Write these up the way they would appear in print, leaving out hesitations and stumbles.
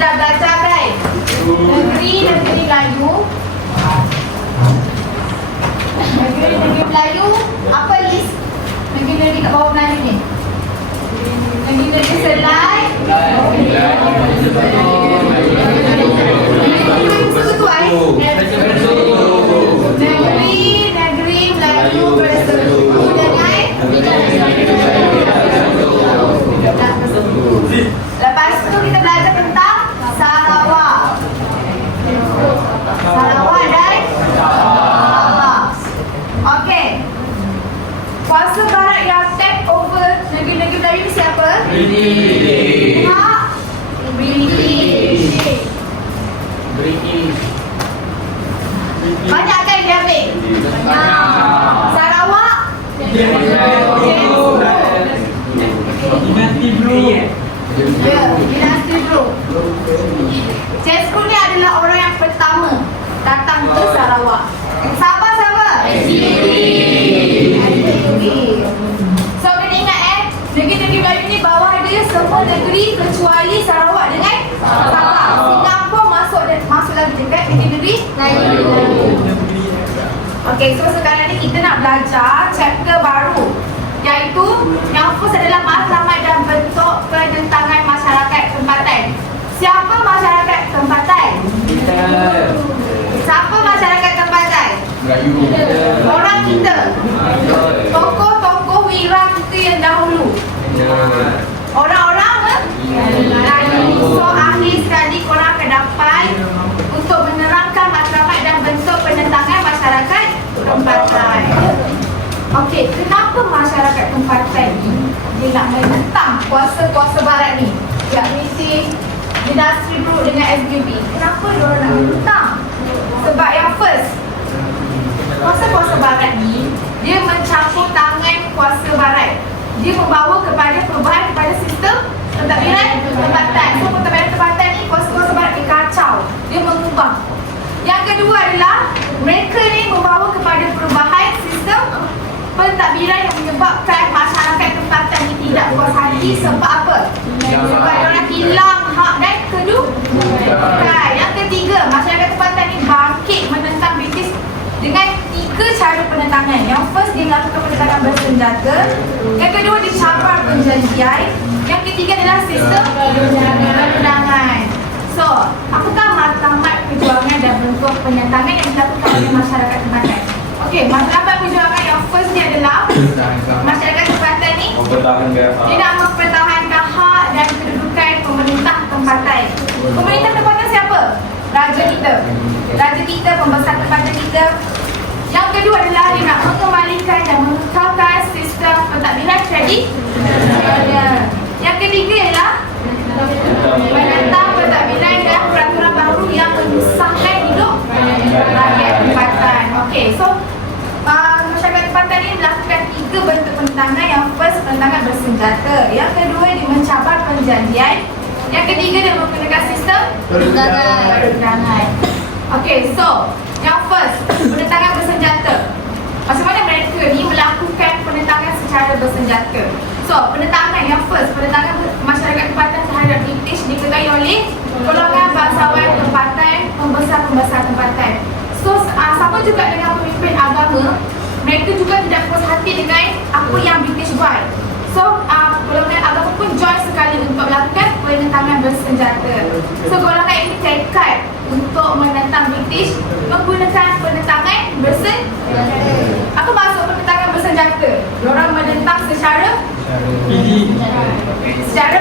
dah belajar kan? Negeri Melayu. Negeri Melayu. Apa list negeri-negeri kat bawah Melayu ni? Negeri-negeri Selai. Negeri Melayu bersekutu dengan lepas tu kita belajar tentang Sarawak. Sarawak dan Sabah. Okey. Kuasa barat yang take over negeri-negeri Melayu ni siapa? British. British. Banyak kan dia ambil? Banyak. Sarawak? Dinasti Bro. Ya, dinasti Bro. Cesku ni adalah orang yang pertama datang ke Sarawak. Sabah siapa? SPB. So kena ingat negeri-negeri Melayu ni bawah dia semua negeri kecuali Sarawak dengan Sabah. Singapura masuk lagi dekat negeri-negeri Melayu. Okey, so sekarang ni kita nak belajar chapter baru, iaitu yang first adalah matlamat dan bentuk penentangan masyarakat tempatan. Siapa masyarakat tempatan? Siapa masyarakat tempatan? Melayu. Orang kita. Tokoh-tokoh wira kita yang dahulu. Orang-orang Melayu. So akhir sekali korang akan dapat untuk menerangkan matlamat dan bentuk penentangan masyarakat tempatan. Okey, kenapa masyarakat tempatan ni dia nak menentang kuasa-kuasa barat ni? Ya, British, dinasti Brooke dengan SBB. Kenapa dia orang nak menentang? Sebab yang first, kuasa-kuasa barat ni dia mencampur tangan kuasa barat. Dia membawa kepada perubahan kepada sistem pentadbiran tempatan. So pentadbiran tempatan ni kuasa-kuasa barat dia kacau. Dia mengubah. Yang kedua adalah mereka ni membawa kepada perubahan sistem pentadbiran yang menyebabkan masyarakat tempatan ni tidak puas hati. Sebab apa? Sebab diorang hilang hak dan kedudukan. Yang ketiga, masyarakat tempatan ni bangkit menentang British dengan 3 cara penentangan. Yang first, dia melakukan penentangan bersenjata. Yang kedua, dia cabar perjanjian. Yang ketiga adalah sistem penentangan. So, apakah matlamat perjuangan dan bentuk penentangan yang dilakukan oleh masyarakat tempatan? Okey, matlamat perjuangan yang first ni adalah masyarakat tempatan ni dia nak mempertahankan hak dan kedudukan pemerintah tempatan. Pemerintah tempatan siapa? Raja kita. Raja kita, pembesar tempatan kita. Yang kedua adalah dia nak mengembalikan dan mengekalkan sistem pentadbiran tradisional. Yang ketiga ialah menentang pentadbiran dan peraturan baru yang menyusahkan hidup rakyat tempatan. Okey, so masyarakat tempatan ni melakukan 3 bentuk penentangan. Yang first, penentangan bersenjata. Yang kedua, dia mencabar perjanjian. Yang ketiga, dia menggunakan sistem perundangan. Okey, so yang first, penentangan bersenjata. Macam mana mereka ni melakukan penentangan secara bersenjata? So, penentangan yang first, penentangan masyarakat tempatan terhadap British diketuai oleh golongan bangsawan tempatan, pembesar-pembesar tempatan. So, sama juga dengan pemimpin agama, mereka juga tidak puas hati dengan apa yang British buat. So, golongan agama pun join sekali untuk melakukan penentangan bersenjata. So, golongan ini tekad untuk menentang British menggunakan penentangan bersenjata. Apa maksud penentangan bersenjata? Diorang menentang secara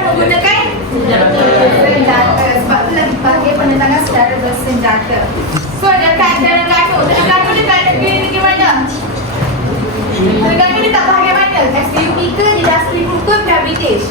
menggunakan senjata. Sebab itulah dipanggil penentangan secara bersenjata. So, dekat Terengganu. Terengganu dekat negeri mana? Terengganu ni tak bahagian mana? SPUP ke dinasti Brooke ke pihak British?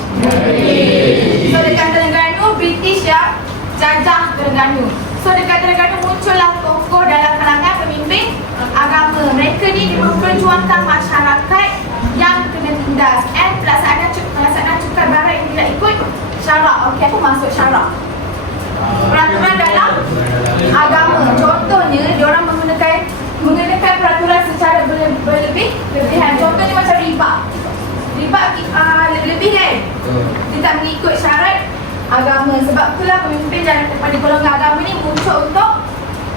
So, dekat Terengganu, British yang jajah Terengganu. So dekat Terengganu muncullah tokoh dalam kalangan pemimpin agama. Mereka ni memperjuangkan masyarakat yang kena tindas and pelaksanaan cukai barat yang tidak ikut syarak. Okey, apa maksud syarak? Peraturan dalam agama. Contohnya, diorang menggunakan peraturan secara berlebihan. Contohnya macam riba. Riba lebih-lebih kan? Dia tak mengikut syarat agama. Sebab itulah pemimpin daripada golongan agama ni muncul untuk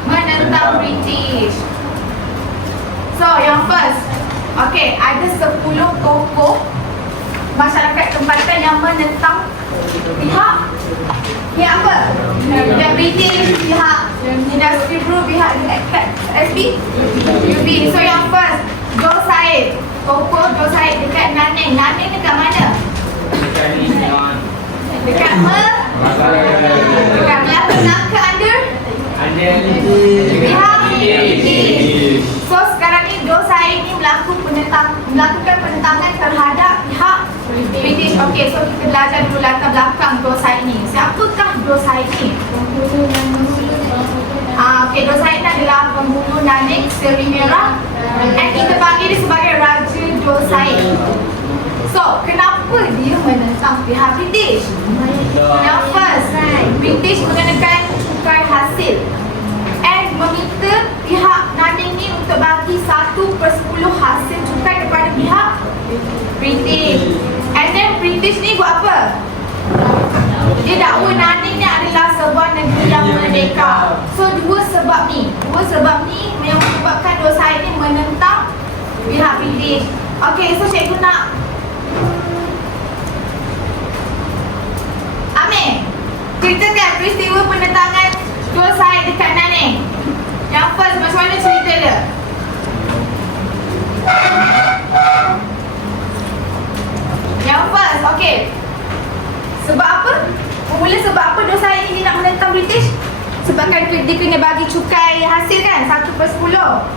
menentang British. So, yang first, okay, ada 10 tokoh masyarakat tempatan yang menentang pihak apa? Pihak British, pihak industri buruh, pihak SB, UB. So, yang first, Joe Said. Tokoh Joe Said dekat Nanning. Nanning dekat mana? Dekat Melaka. Melaka under pihak British. So sekarang ni Joe Said ni melakukan penentangan terhadap pihak British. Okey, so kita belajar dulu latar belakang Joe Said ni. Siapakah Joe Said ni? Okey, Joe Said ni adalah penghulu Nanning, Seri Merah, dan kita panggil dia sebagai Raja Joe Said. So, kenapa dia menentang pihak British? Yang first, British mengenakan cukai hasil and meminta pihak Nanning ni untuk bagi 1/10 hasil cukai kepada pihak British. And then British ni buat apa? Dia dakwa Nanning ni adalah sebuah negeri yang merdeka. So, dua sebab ni yang menyebabkan Joe Said ni menentang pihak British. Okay, so cikgu nak Amir, ceritakan peristiwa penentangan Joe Said dekat Nanning. Yang first, macam mana cerita dia? Yang first, okay. Sebab apa? Mula sebab apa Joe Said ni nak menentang British? Sebab kan dia kena bagi cukai hasil kan, 1/10.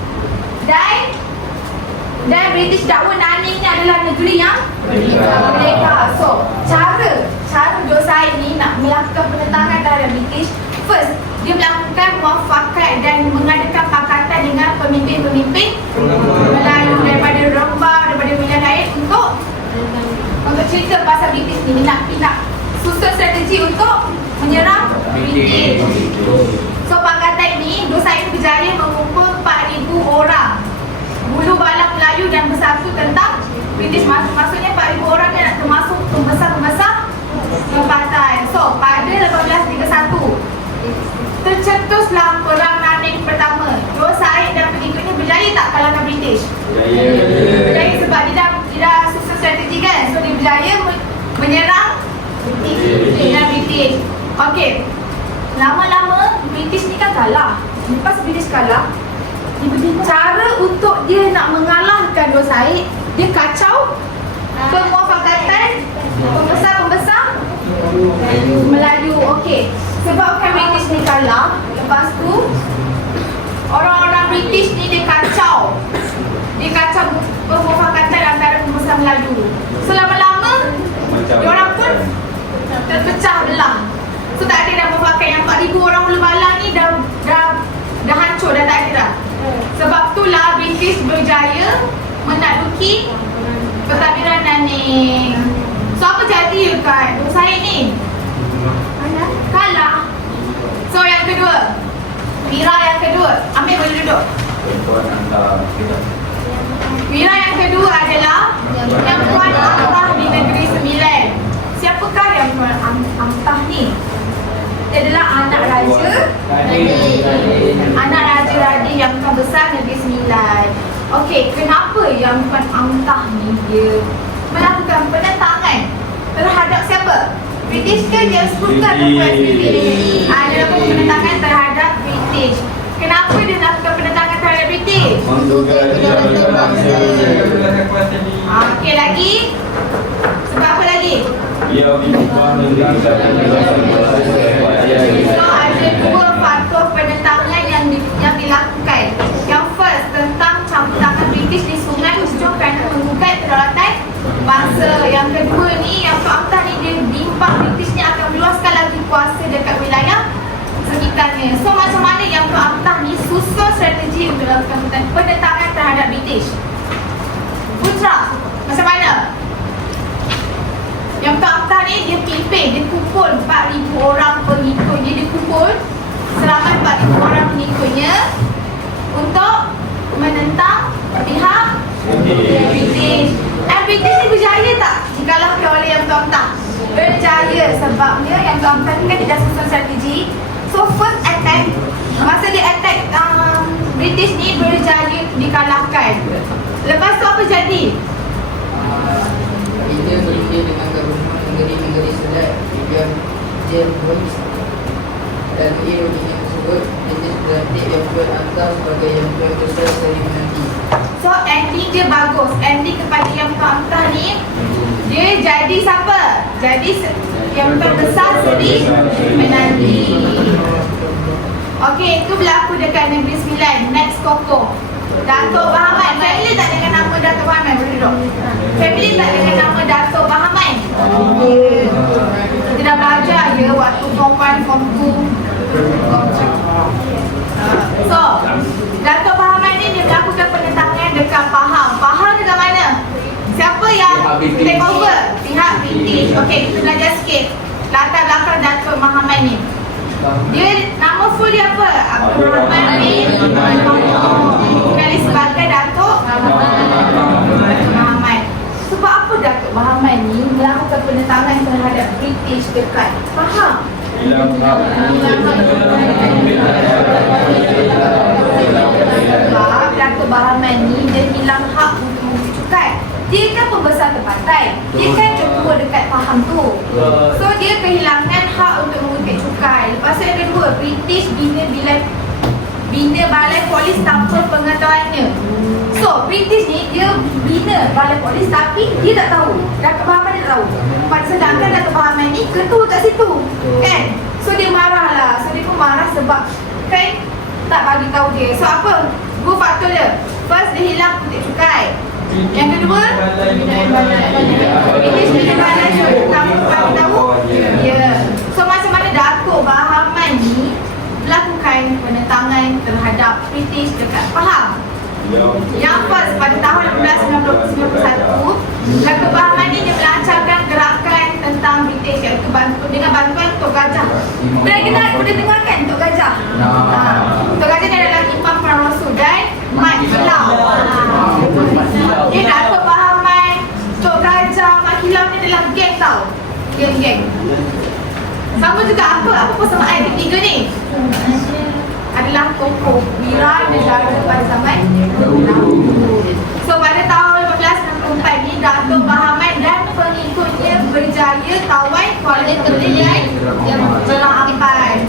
Dan British dakwa Nanning ni adalah negeri yang merdeka. So, cara Joe Said ni nak melakukan penentangan terhadap British, first, dia melakukan muafakat dan mengadakan pakatan dengan pemimpin-pemimpin Melayu daripada Rembang, daripada wilayah lain untuk cerita pasal British ni. Dia nak susun strategi untuk menyerang British. So, pakatan ni Joe Said berjaya mengumpul 4,000 orang bulu balang Melayu dan bersatu tentang British. Maksudnya 4,000 orang ni nak termasuk pembesar-pembesar tempatan. So, pada 1831 tercetuslah perang Nanning pertama. Joe Said dan pengikutnya berjaya tak kalahkan British? Berjaya sebab dia dah susun strategi kan. So, dia berjaya menyerang British. Okey, lama-lama British ni kan kalah. Lepas British kalah, cara untuk dia nak mengalahkan Joe Said, dia kacau pemuafakatan pembesar-pembesar Melayu. Okey, sebabkan British ni kalah, lepas tu orang-orang British ni dia kacau pemuafakatan antara pembesar Melayu. So lama-lama diorang pun terpecah belah. So tak ada dah muafakat. Yang 4,000 orang bulu balang ni dah hancur, dah tak ada dah. Sebab itulah British berjaya menakluki pentadbiran Nanning. So apa jadi dekat Joe Said ni? Kalah. So yang kedua, wira yang kedua, Amir boleh duduk. Wira yang kedua adalah Yang Tuan Amtah di Negeri Sembilan. Siapakah Yang Tuan Amtah ni? Dia adalah anak raja Radin yang terbesar Negeri Sembilan. Okey, kenapa Yang Tuan Amtah ni dia melakukan penentangan terhadap siapa? British ke dia suka dengan British? Dia lakukan penentangan terhadap British. Kenapa dia melakukan penentangan terhadap British? Okey, lagi? Sebab apa lagi? So ada dua faktor penentangan yang dilakukan. Yang first, tentang campur tangan British di Sungai Ujung kerana menggugat kedaulatan bangsa. Yang kedua ni, Yang Tuan Amtah ni dia bimbang British ni akan meluaskan lagi kuasa dekat wilayah sekitarnya. So macam mana Yang Tuan Amtah ni susun strategi untuk melakukan penentangan terhadap British? Putra, macam mana? Yang Tuan Amtah ni dia pimpin, dia kumpul 4,000 orang pengikut dia kumpul selama 4,000 orang pengikutnya untuk menentang pihak British. British ni berjaya tak dikalahkan oleh Yang Tuan Amtah? berjaya sebabnya yang tuan tadi kan dia dah susun strategi. So first attack, masa dia attack British ni berjaya dikalahkan. Lepas tu apa jadi? India berunding dengan gabungan negeri-negeri Selat yang James Bond dan ironia tersebut British berhenti yang berhantar sebagai yang terbesar seri menanti. So ending dia bagus. Ending kepada yang tuan ni dia jadi siapa? Jadi yang terbesar seri menanti. Okey, itu berlaku dekat Negeri Sembilan. Next Koko, Dato' Bahaman. Family tak dengan nama Dato' Bahaman? Boleh duduk. Family tak dengan nama Dato' Bahaman? Kita dah belajar ya waktu Form 1, Form 2. So, Dato' Bahaman ni dia melakukan penentangan dekat Pahang. Pahang dekat mana? Siapa yang take over? Pihak British. Okey, kita belajar sikit latar belakang Dato' Bahaman ni. Dia nama full dia apa? Abdul Rahman bin Kenali sebagai Dato' Bahaman. Sebab apa Dato' Bahaman ni melakukan penentangan terhadap British dekat Pahang? Sebab Dato' Bahaman ni dia hilang hak untuk mengisi cukai. Dia kan pembesar tempatan. Dia kan ketua dekat Pahang tu. So dia kehilangan hak untuk mengutip cukai. Lepas tu yang kedua, British bina balai polis tanpa pengetahuannya. So British ni dia bina balai polis tapi dia tak tahu. Dato' Bahaman dia tak tahu. Sedangkan Dato' Bahaman ni ketua kat situ, kan? So dia marah lah. So dia pun marah sebab kan tak bagi tahu dia. So apa? Dua faktor dia. First, dia hilang kutip cukai. Yang kedua, British bina balai tanpa bagi tahu. Ya. So macam mana Dato' Bahaman ni melakukan penentangan terhadap British dekat Pahang? Yang first, pada tahun 1891, Dato' Bahaman ni dia melancarkan gerakan tentang British iaitu dengan bantuan Tok Gajah. Pernah dengarkan Tok Gajah? Tok Gajah ni adalah Imam Perang Rosu dan Mat Kilau. Dato' Bahaman, Tok Gajah, Mat Kilau ni adalah geng tau. Geng-geng. Sama juga apa persamaan ketiga ni? Adalah tokoh wira negara pada zaman dahulu. So pada tahun 1864 ni Dato' Bahaman dan pengikutnya berjaya tawan Kuala Kemudian yang Jelang Ampai.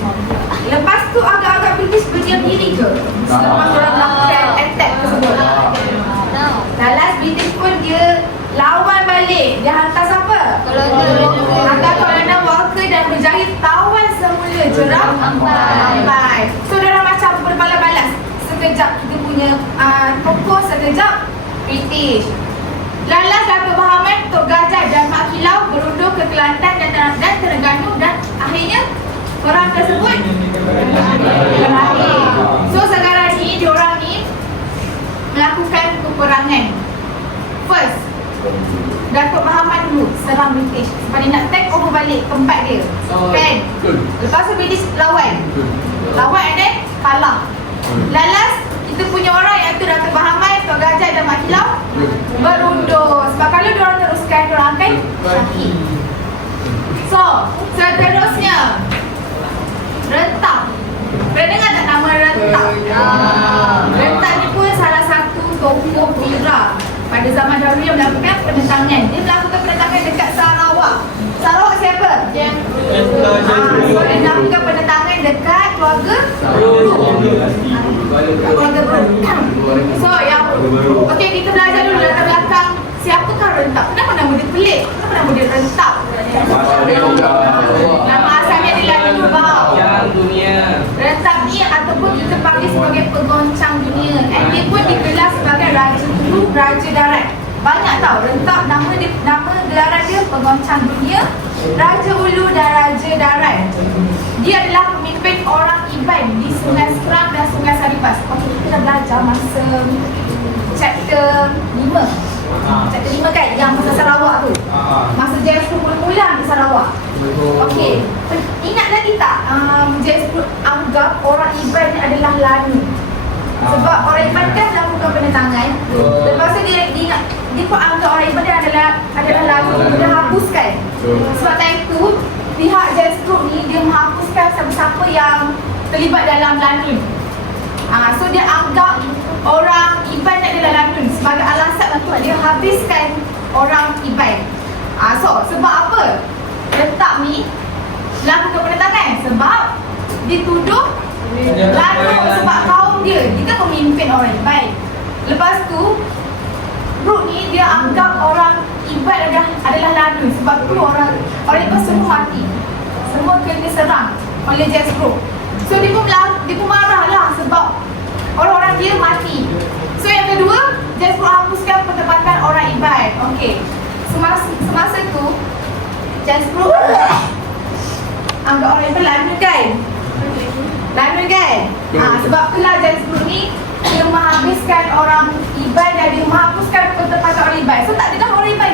Lepas tu agak-agak British berdiam diri ke selepas orang melakukan attack tersebut? Dalam British pun dia lawan balik. Dia hantar siapa? Hantar Colonel Walker dan berjaya tawan semula Jelang Ampai. So dia macam berbalas-balas. Sekejap kita punya tokoh, sekejap British. Lalas Dato' Bahaman, Tok Gajah dan Mak Kilau berundur ke Kelantan dan Terengganu dan akhirnya perang tersebut berakhir. So sekarang ni diorang ni melakukan peperangan. First, Dato' Bahaman dulu serang British sebab dia nak take over balik tempat dia, kan? Lepas tu British lawan and then kalah. Lalas kita punya orang iaitu Dato' Bahaman, Tok Gajah dan Mak Kilau berundur. Sebab kalau diorang teruskan, diorang akan syahid. So seterusnya Rentak. Pernah dengar tak nama Rentak? Rentak ni pun salah satu tokoh wira pada zaman dahulu yang melakukan penentangan. Dia melakukan penentangan dekat Sarawak. Sarawak siapa? So dia melakukan penentangan dekat keluarga So yang okey, kita belajar dulu latar belakang siapakah Rentak. Kenapa nama dia pelik? Kenapa nama dia Rentak? Nama asalnya adalah Lubao. Rentak ni ataupun kita panggil sebagai pegoncang dunia. And dia pun digelar sebagai Raja Ulu, Raja Darat. Banyak tau Rentak, nama gelaran dia pegoncang dunia, Raja Ulu dan Raja Darat. Dia adalah pemimpin orang Iban di Sungai Serang dan Sungai Saribas. Okey, kita dah belajar masa chapter 5. Chapter 5 kan, yang pasal Sarawak tu. Masa James pulang di Sarawak. Okey, ingat lagi tak James anggap orang Iban ni adalah Lani. Sebab orang Iban kan melakukan penentangan. Lepas tu dia pun anggap orang Iban dia adalah lagu. Dia hapuskan. Sebab time tu pihak Jazz Group ni dia menghapuskan siapa-siapa yang terlibat dalam lanun. So dia anggap orang Iban adalah lanun. Sebagai alasan untuk dia habiskan orang Iban. So sebab apa Rentak ni lakukan penentangan? Sebab dituduh lanun sebab kaum dia kan pemimpin orang Iban. Lepas tu Group ni dia anggap orang Iban adalah lanun. Sebab tu orang Iban semua mati. Semua kena serang oleh Jazz Group. So dia pun marah lah sebab orang-orang dia mati. So yang kedua, Jazz Group hapuskan penempatan orang Iban. Okey. Semasa tu Jazz Group anggap orang Iban lanun kan? Lanun kan? Sebab itulah Jazz Group ni dia menghabiskan orang Iban dan dia menghapuskan penempatan orang Iban. So tak ada orang Iban.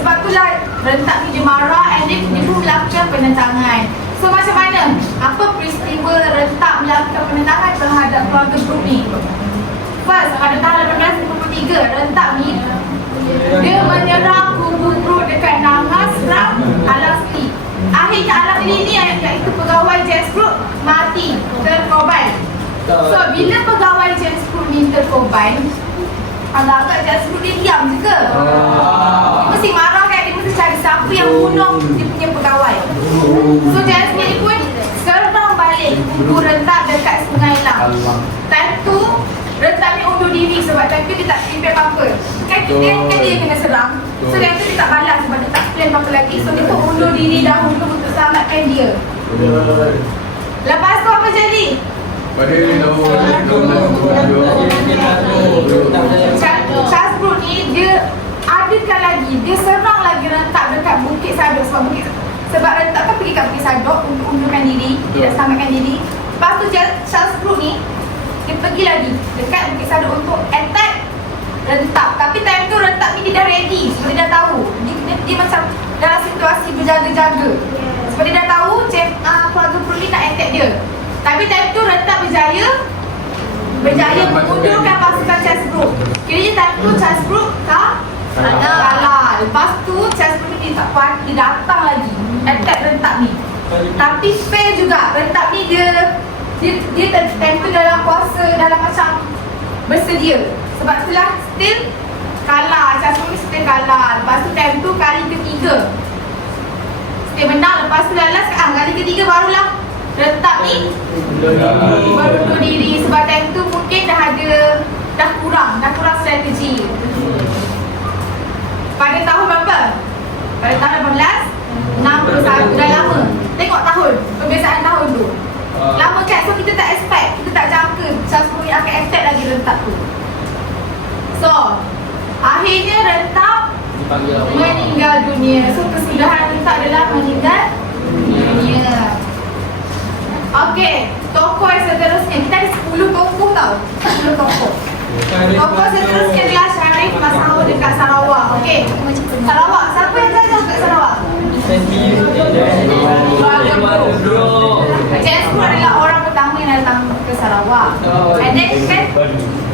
Sebab itulah Rentak ni dia marah and dia pun melakukan penentangan. So macam mana? Apa peristiwa Rentak melakukan penentangan terhadap keluarga Group ni? First, pada tahun 1853, Rentak ni dia menyerang kubu Group dekat Nangas, Ram, Alasli. Akhirnya Alasli ni iaitu pegawai Jazz Group mati, terkorban. So bila pegawai Jazz Group ni terkorban, agak-agak Jazz Group dia diam je ke? Dia mesti marah kan? Dia mesti cari siapa yang bunuh dia punya pegawai. So Jazz Group ni pun serang balik kubu Rentak dekat Sungai Lang. Time tu Rentak ni undur diri sebab time tu dia tak prepare apa-apa. Kan dia kena serang. So time tu dia tak balas sebab dia tak plan apa-apa lagi. So dia pun undur diri dahulu untuk selamatkan dia. Lepas tu apa jadi? Charles Group ni dia adakan lagi, dia serang lagi Rentak dekat Bukit Sadok. Sebab Rentak kan pergi kat Bukit Sadok untuk undurkan diri, tidak selamatkan diri. Lepas tu Charles Group ni dia pergi lagi dekat Bukit Sadok untuk attack Rentak. Tapi time tu Rentak ni dia dah ready. Sebab dia dah tahu dia macam dalam situasi berjaga-jaga. Sebab dia dah tahu keluarga Group ni nak attack dia. Tapi time tu Rentak berjaya mengundurkan pasukan Charles Group. Kiranya time tu Charles Group kalah. Lepas tu Charles Group ni tak puas, dia datang lagi attack Rentak ni. Tapi fail juga. Rentak ni dia time tu dalam puasa, dalam macam bersedia. Sebab setelah still kalah, Charles Group ni still kalah. Lepas tu time tu kali ketiga still menang. Lepas tu last kali ketiga barulah Rentak ni berundur diri. Sebab time tu mungkin dah kurang strategi. Pada tahun berapa? Pada tahun 1861. Dah lama. Tengok tahun, perbezaan tahun tu lama kan? So kita tak expect, kita tak jangka Charles Group akan attack lagi Rentak tu. So akhirnya Rentak meninggal dunia. So kesudahan Rentak adalah meninggal dunia. Okey, tokoh yang seterusnya. Kita ada 10 tokoh tau. 10 tokoh. Tokoh seterusnya adalah Syarif Masahur dekat Sarawak. Okey, Sarawak. Siapa yang jajah kat Sarawak? Keluarga Group. Jazz Group adalah orang pertama yang datang ke Sarawak. And then kan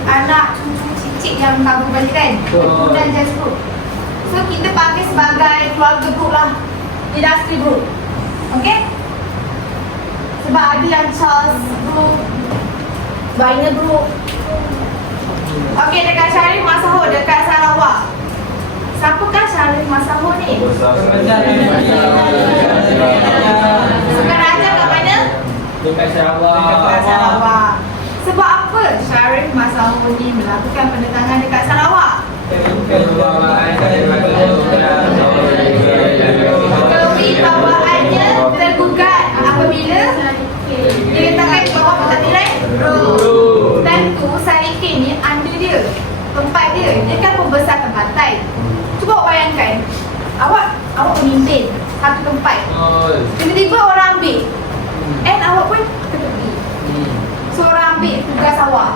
anak cucu cicit yang kabur balik kan, dan Jazz Group. So kita panggil sebagai keluarga Group lah, industri Group. Okey, sebab ada yang Charles Group, Bainer Group. Okey, dekat Syarif Masahur dekat Sarawak. Siapakah Syarif Masahur ni? Sukaraja kat mana? Dekat Sarawak. Dekat Sarawak. Sebab apa Syarif Masahur ni melakukan penentangan dekat Sarawak? Kewibawaannya tergugat apabila diletakkan di bawah pentadbiran Group. Tentu Sarikin ni under dia, tempat dia kan pembesar tempatan. Cuba bayangkan, awak pemimpin satu tempat, tiba-tiba orang ambil, and awak pun ketepi. So orang ambil tugas awak,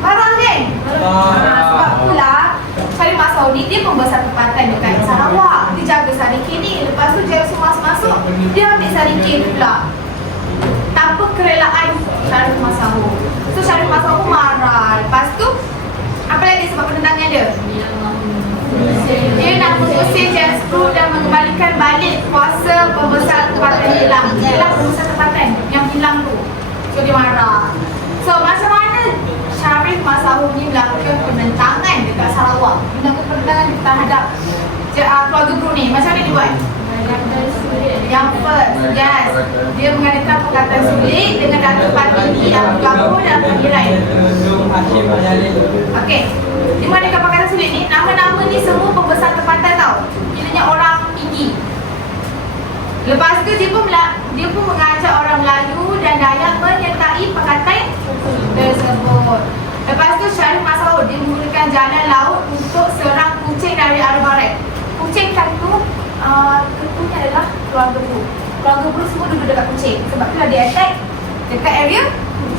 marah kan? Sebab itulah Syarif Masahur ni dia pembesar tempatan dekat Sarawak. Dia jaga Sarikin ni. Lepas tu dia masuk, dia ambil Sarikin pula tanpa kerelaan Syarif Masahur. So Syarif Masahur marah. Lepas tu apa lagi sebab penentangan dia? Dia nak mengusir Jasper dan mengembalikan balik kuasa pembesar tempatan hilang. Ialah pembesar tempatan yang hilang tu. So dia marah. So macam mana Syarif Masahur ni melakukan penentangan dekat Sarawak? Melakukan penentangan terhadap keluarga Brunei. Macam mana dia buat? Yang first, yes, dia mengadakan perkataan sulit dengan Datuk Fatini yang bergabung dalam panggilan. Okey, dia mengadakan perkataan sulit ni, nama-nama ni semua pembesar tempatan tau. Kiranya orang tinggi. Lepas tu dia pun mengajak orang Melayu dan Dayak menyertai perkataan tersebut. Lepas tu Syarif Masahur dia menggunakan jalan laut untuk serang kucing dari arah barat. Kucing kan tu tentunya adalah keluarga Bru. Keluarga Bru semua duduk dekat kucing. Sebab itulah dia attack dekat area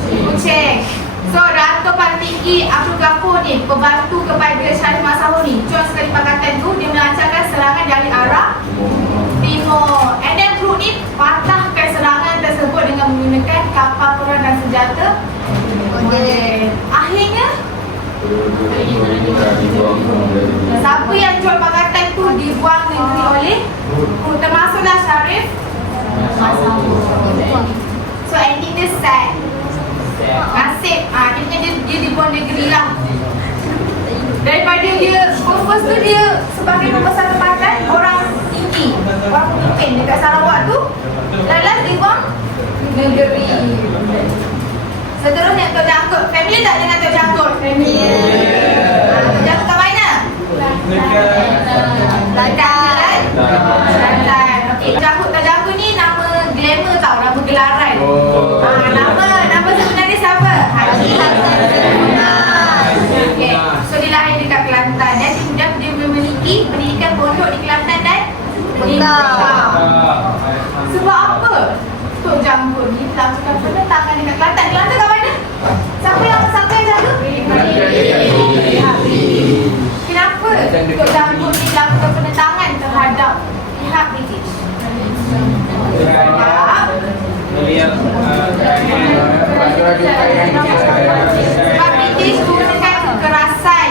kucing. So Datuk Paling Tinggi Abdul Ghafur ni pembantu kepada Syarif Masahur ni, cuma sekali pakatan tu dia melancarkan serangan dari arah timur. And then Bru ni patahkan serangan tersebut dengan menggunakan kapal perang dan senjata modern. Akhirnya siapa yang jual pakatan tu dibuang negeri oleh termasuklah Syarif Masahur. So ending dia sad. Nasib dia dibuang negeri lah. Daripada dia first tu dia sebagai pembesar tempatan, orang tinggi, orang pemimpin dekat Sarawak tu, lalas dibuang negeri. Seterusnya Tok Janggut. Family tak dengan Tok Janggut? Family. Tok Janggut kat mana? Kelantan. Kelantan. Okey, Tok Janggut ni nama glamour tau, nama gelaran. Nama sebenarnya siapa? Haji Hassan Sunan. Okey, so dia lahir dekat Kelantan dan kemudian dia memiliki pendidikan pondok di Kelantan dan Mekah. Sebab apa? Tok Janggut ni melakukan penentangan dekat Kelantan. Kelantan kat mana? Siapa yang jaga? Kenapa Tok Janggut ni melakukan penentangan terhadap pihak British? Sebab British menggunakan kekerasan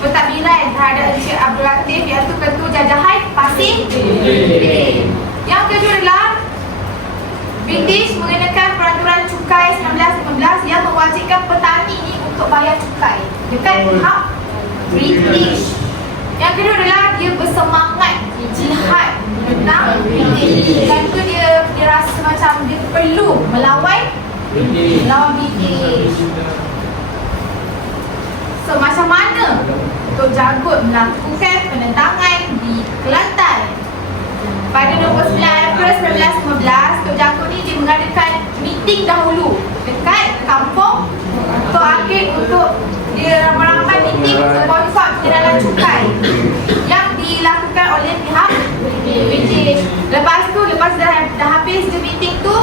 pentadbiran terhadap Encik Abdul Latif, iaitu ketua jajahan Pasir Ris. Yang kedua adalah British mengenakan peraturan cukai 1915 yang mewajibkan petani ni untuk bayar cukai dekat pihak British. Yang kedua adalah dia bersemangat jihad tentang British. Dan tu dia rasa macam dia perlu melawan British. So macam mana Tok Janggut melakukan penentangan di Kelantan? Pada 29 April 1915, Tok Janggut ni dia mengadakan meeting dahulu dekat kampung Tok Akid untuk dia ramai-ramai meeting sponsor pengenalan cukai yang dilakukan oleh pihak British. Lepas dah habis the meeting tu,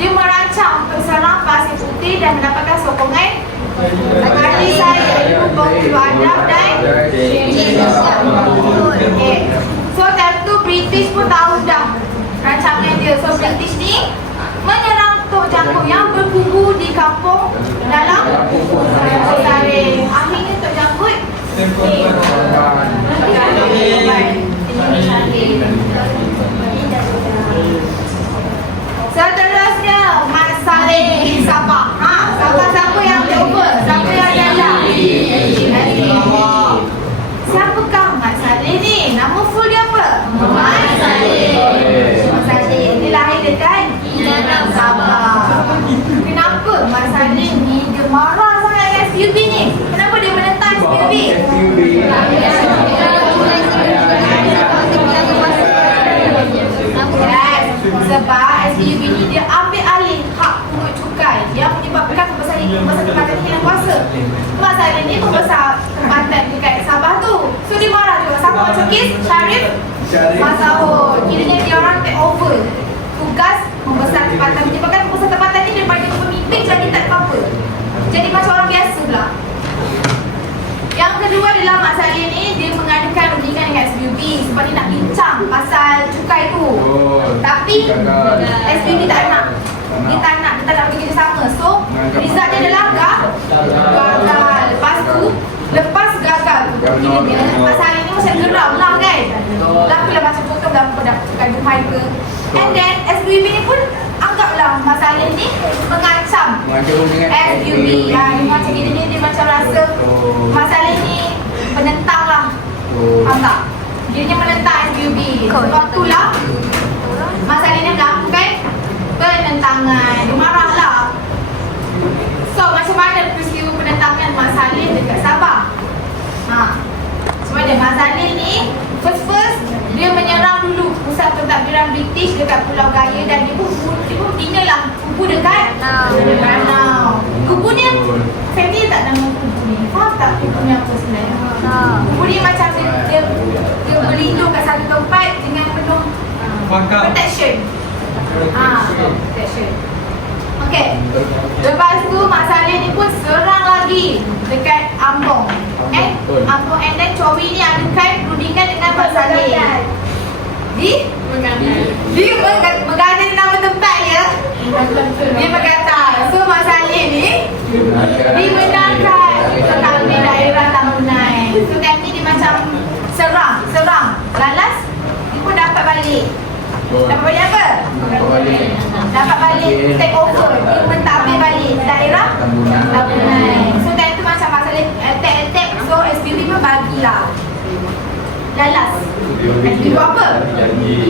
dia merancang untuk serang Pasir Putih dan mendapatkan sokongan ahli saya Bengkulu Adab dan okay. So time tu British pun tahu dah rancangan dia. So British ni menyerang Tok Janggut yang berkubu di kampung dalam Saring. Akhirnya Tok Janggut seterusnya Mat Saleh Sabah. Sabah siapa yang cover? Siapa yang jalan? Siapakah Mat Saleh ni? Nama full dia apa? Mat Saleh. Mat Saleh ni lahir dekat Inanam Sabah. Kenapa Mat Saleh ni dia marah sangat dengan SPUB ni? Kenapa dia menentang SPUB? Sebab SPUB ni dia ambil alih hak pungut cukai yang menyebabkan pembesar tempatan hilang kuasa. Mat Saleh ni pembesar tempatan dekat Sabah tu. So dia marah juga. Siapa macam kes? Syarif Masahur. Kiranya dia orang take over tugas pembesar tempatan, menyebabkan pembesar tempatan ni daripada pemimpin jadi tak ada apa-apa. Jadi macam orang biasa pula. Yang kedua adalah Mat Saleh ni dia mengadakan rundingan dengan SPUB sebab dia nak bincang pasal cukai tu. Tapi SPUB tak nak. Dia tak nak bekerjasama. So Result dia adalah gagal. Lepas gagal, buktinya Mak Saleh ni macam geram lah kan. Lakulah macam contoh dalam kaji Michael. And then SPB ni pun anggaplah Mak Saleh ni mengancam SPB. Dia macam gini ni, dia macam rasa Mak Saleh ni penentang lah. Faham tak? Dia ni menentang SPB. Sebab itulah Mak Saleh ni melakukan penentangan. Dia marah lah. So macam mana peristiwa penentangan Mak Saleh dekat Sabah? Macam mana Mak Saleh ni first dia menyerang dulu pusat pentadbiran British dekat Pulau Gaya. Dan dia pun bina lah kubu dekat Ranau. Kubu ni family tak nama kubu ni. Faham tak kubu ni apa sebenarnya? Kubu ni macam dia berlindung kat satu tempat dengan penuh protection. Protection. Okey. Lepas tu Mak Saleh ni pun serang lagi dekat Ambong. Ambong, and then Cowi ni adakan perundingan dengan Mak Saleh. Dia mengganti nama tempat ya. Dia berkata, so Mak Saleh ni dimenangkan tetapi daerah Tambunan. So time ni dia macam serang. Lalas dia pun dapat balik. Dapat balik apa? Dapat balik take over. Dia mentadbir balik daerah Tambunan. So time tu macam Mak Saleh attack. So SPB pun bagilah. Lalas SPB buat apa?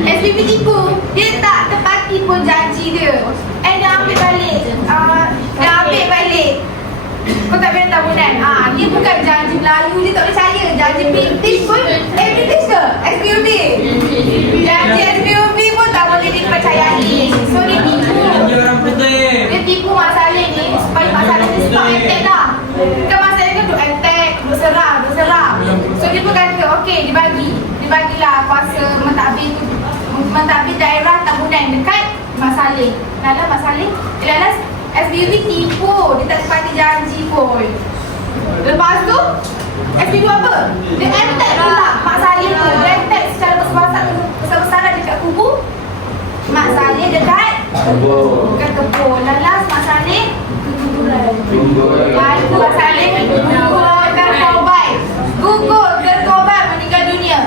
SPB tipu. Dia tak tepati pun janji dia. Dia ambil balik pentadbiran Tambunan. Dia bukan janji Melayu, dia tak percaya. Janji British pun British ke? SPB. Janji SPB pun tak boleh dipercayai. So dia tipu. Dia tipu Mak Saleh ni supaya Mak Saleh ni stop attack lah. Kan Mak Saleh kan duk attack, duk serang. So dia pun kata okey, dibagilah kuasa mentadbir daerah Tambunan dekat Mak Saleh. Lalu Mak Saleh SPB tipu, dia tak sepati janji pun. Lepas tu SPB buat apa? Dia attack pula Mak Saleh tu. Dia attack secara besar-besaran dekat kubu Mak Saleh dekat kebun. Lalas Mak Saleh keguguran. Mak Saleh gugur terkorban meninggal dunia.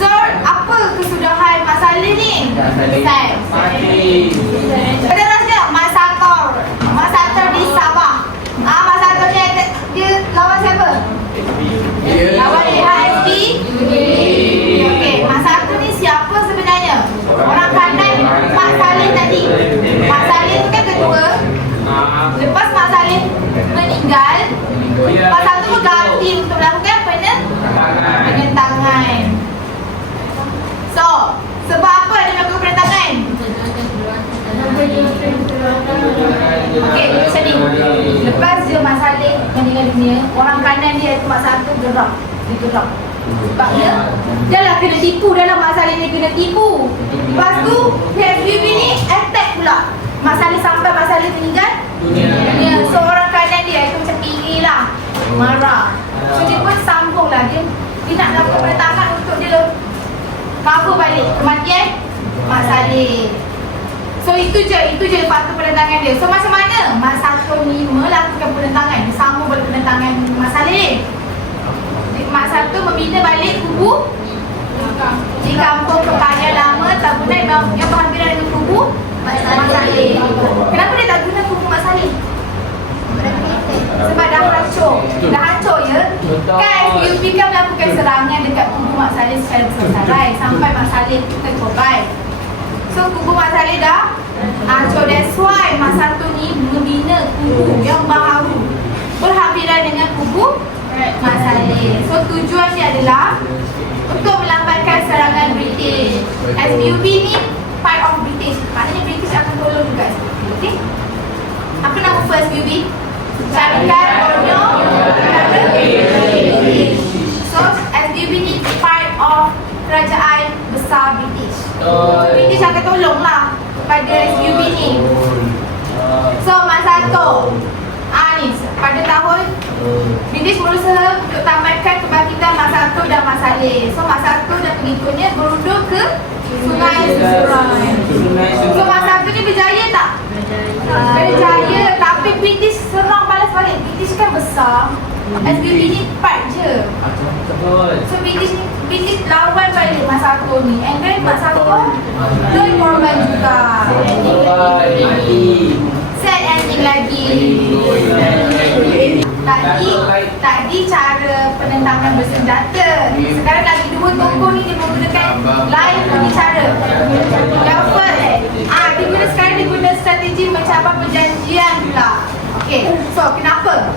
So apa kesudahan Mak Saleh ni? Ada rasa Mak Sator di Sabah. Mak Sator ni dia lawan siapa? Lawan IHSP. Okey, Mak Sator ni siapa sebenarnya? Orang kanan Mak Saleh tadi. Mak Saleh tu kan kedua. Lepas Mak Saleh meninggal, Mak Sator berganti untuk melakukan penentangan. So, sebab apa dia melakukan penentangan? Okey, macam ni. Lepas dia Mak Saleh meninggal dunia, orang kanan dia iaitu Mak Sator gerak. Dia gerak. Sebab dia dah kena tipu, Mak Saleh ni kena tipu. Lepas tu PSBB ni attack pula Mak Saleh sampai Mak Saleh meninggal dunia. So orang kanan dia iaitu macam tinggi lah, marah. So dia pun sambung lah. Dia nak lakukan penentangan untuk dia cover balik kematian Mak Saleh. So itu je faktor penentangan dia. So macam mana Mak Sator ni melakukan penentangan? Dia sambung balik penentangan Mak Saleh. Mak Sator membina balik kubu di kampung pertanian lama Tambunan yang berhampiran dengan kubu Mak Saleh. Kenapa dia tak guna kubu Mak Saleh? Sebab dah hancur ya. Kan SPB kan melakukan serangan dekat kubu Mak Saleh secara besar-besaran sampai Mak Saleh terkorban. So kubu Mak Saleh dah hancur. That's why Mak Sator ni membina kubu yang baru berhampiran dengan kubu Mak Saleh. So tujuan dia adalah untuk melambatkan serangan British. SPB ni part of British. Maknanya British akan tolong juga SPB. Okay? Apa nama first SPB? Syarikat Borneo British. So SPB ni part of kerajaan besar British. British akan tolong lah pada SPB ni. So Mak Sator ni pada tahun British berusaha untuk tamatkan kebangkitan Mak Sator dan Mak Saleh. So Mak Sator dan pengikutnya berundung ke Sungai Susuran. So Mak Sator ni berjaya tak Berjaya. Tapi British serang balas balik. British kan besar. SBB ni part je. So British lawan balik Mak Sako ni. And then Mak Sako turn korban juga. Sad ending lagi. Tadi cara penentangan bersenjata. Sekarang lagi dua tokoh ni dia menggunakan lain punya cara. Yang first sekarang dia guna strategi mencabar perjanjian pula. Okay, so kenapa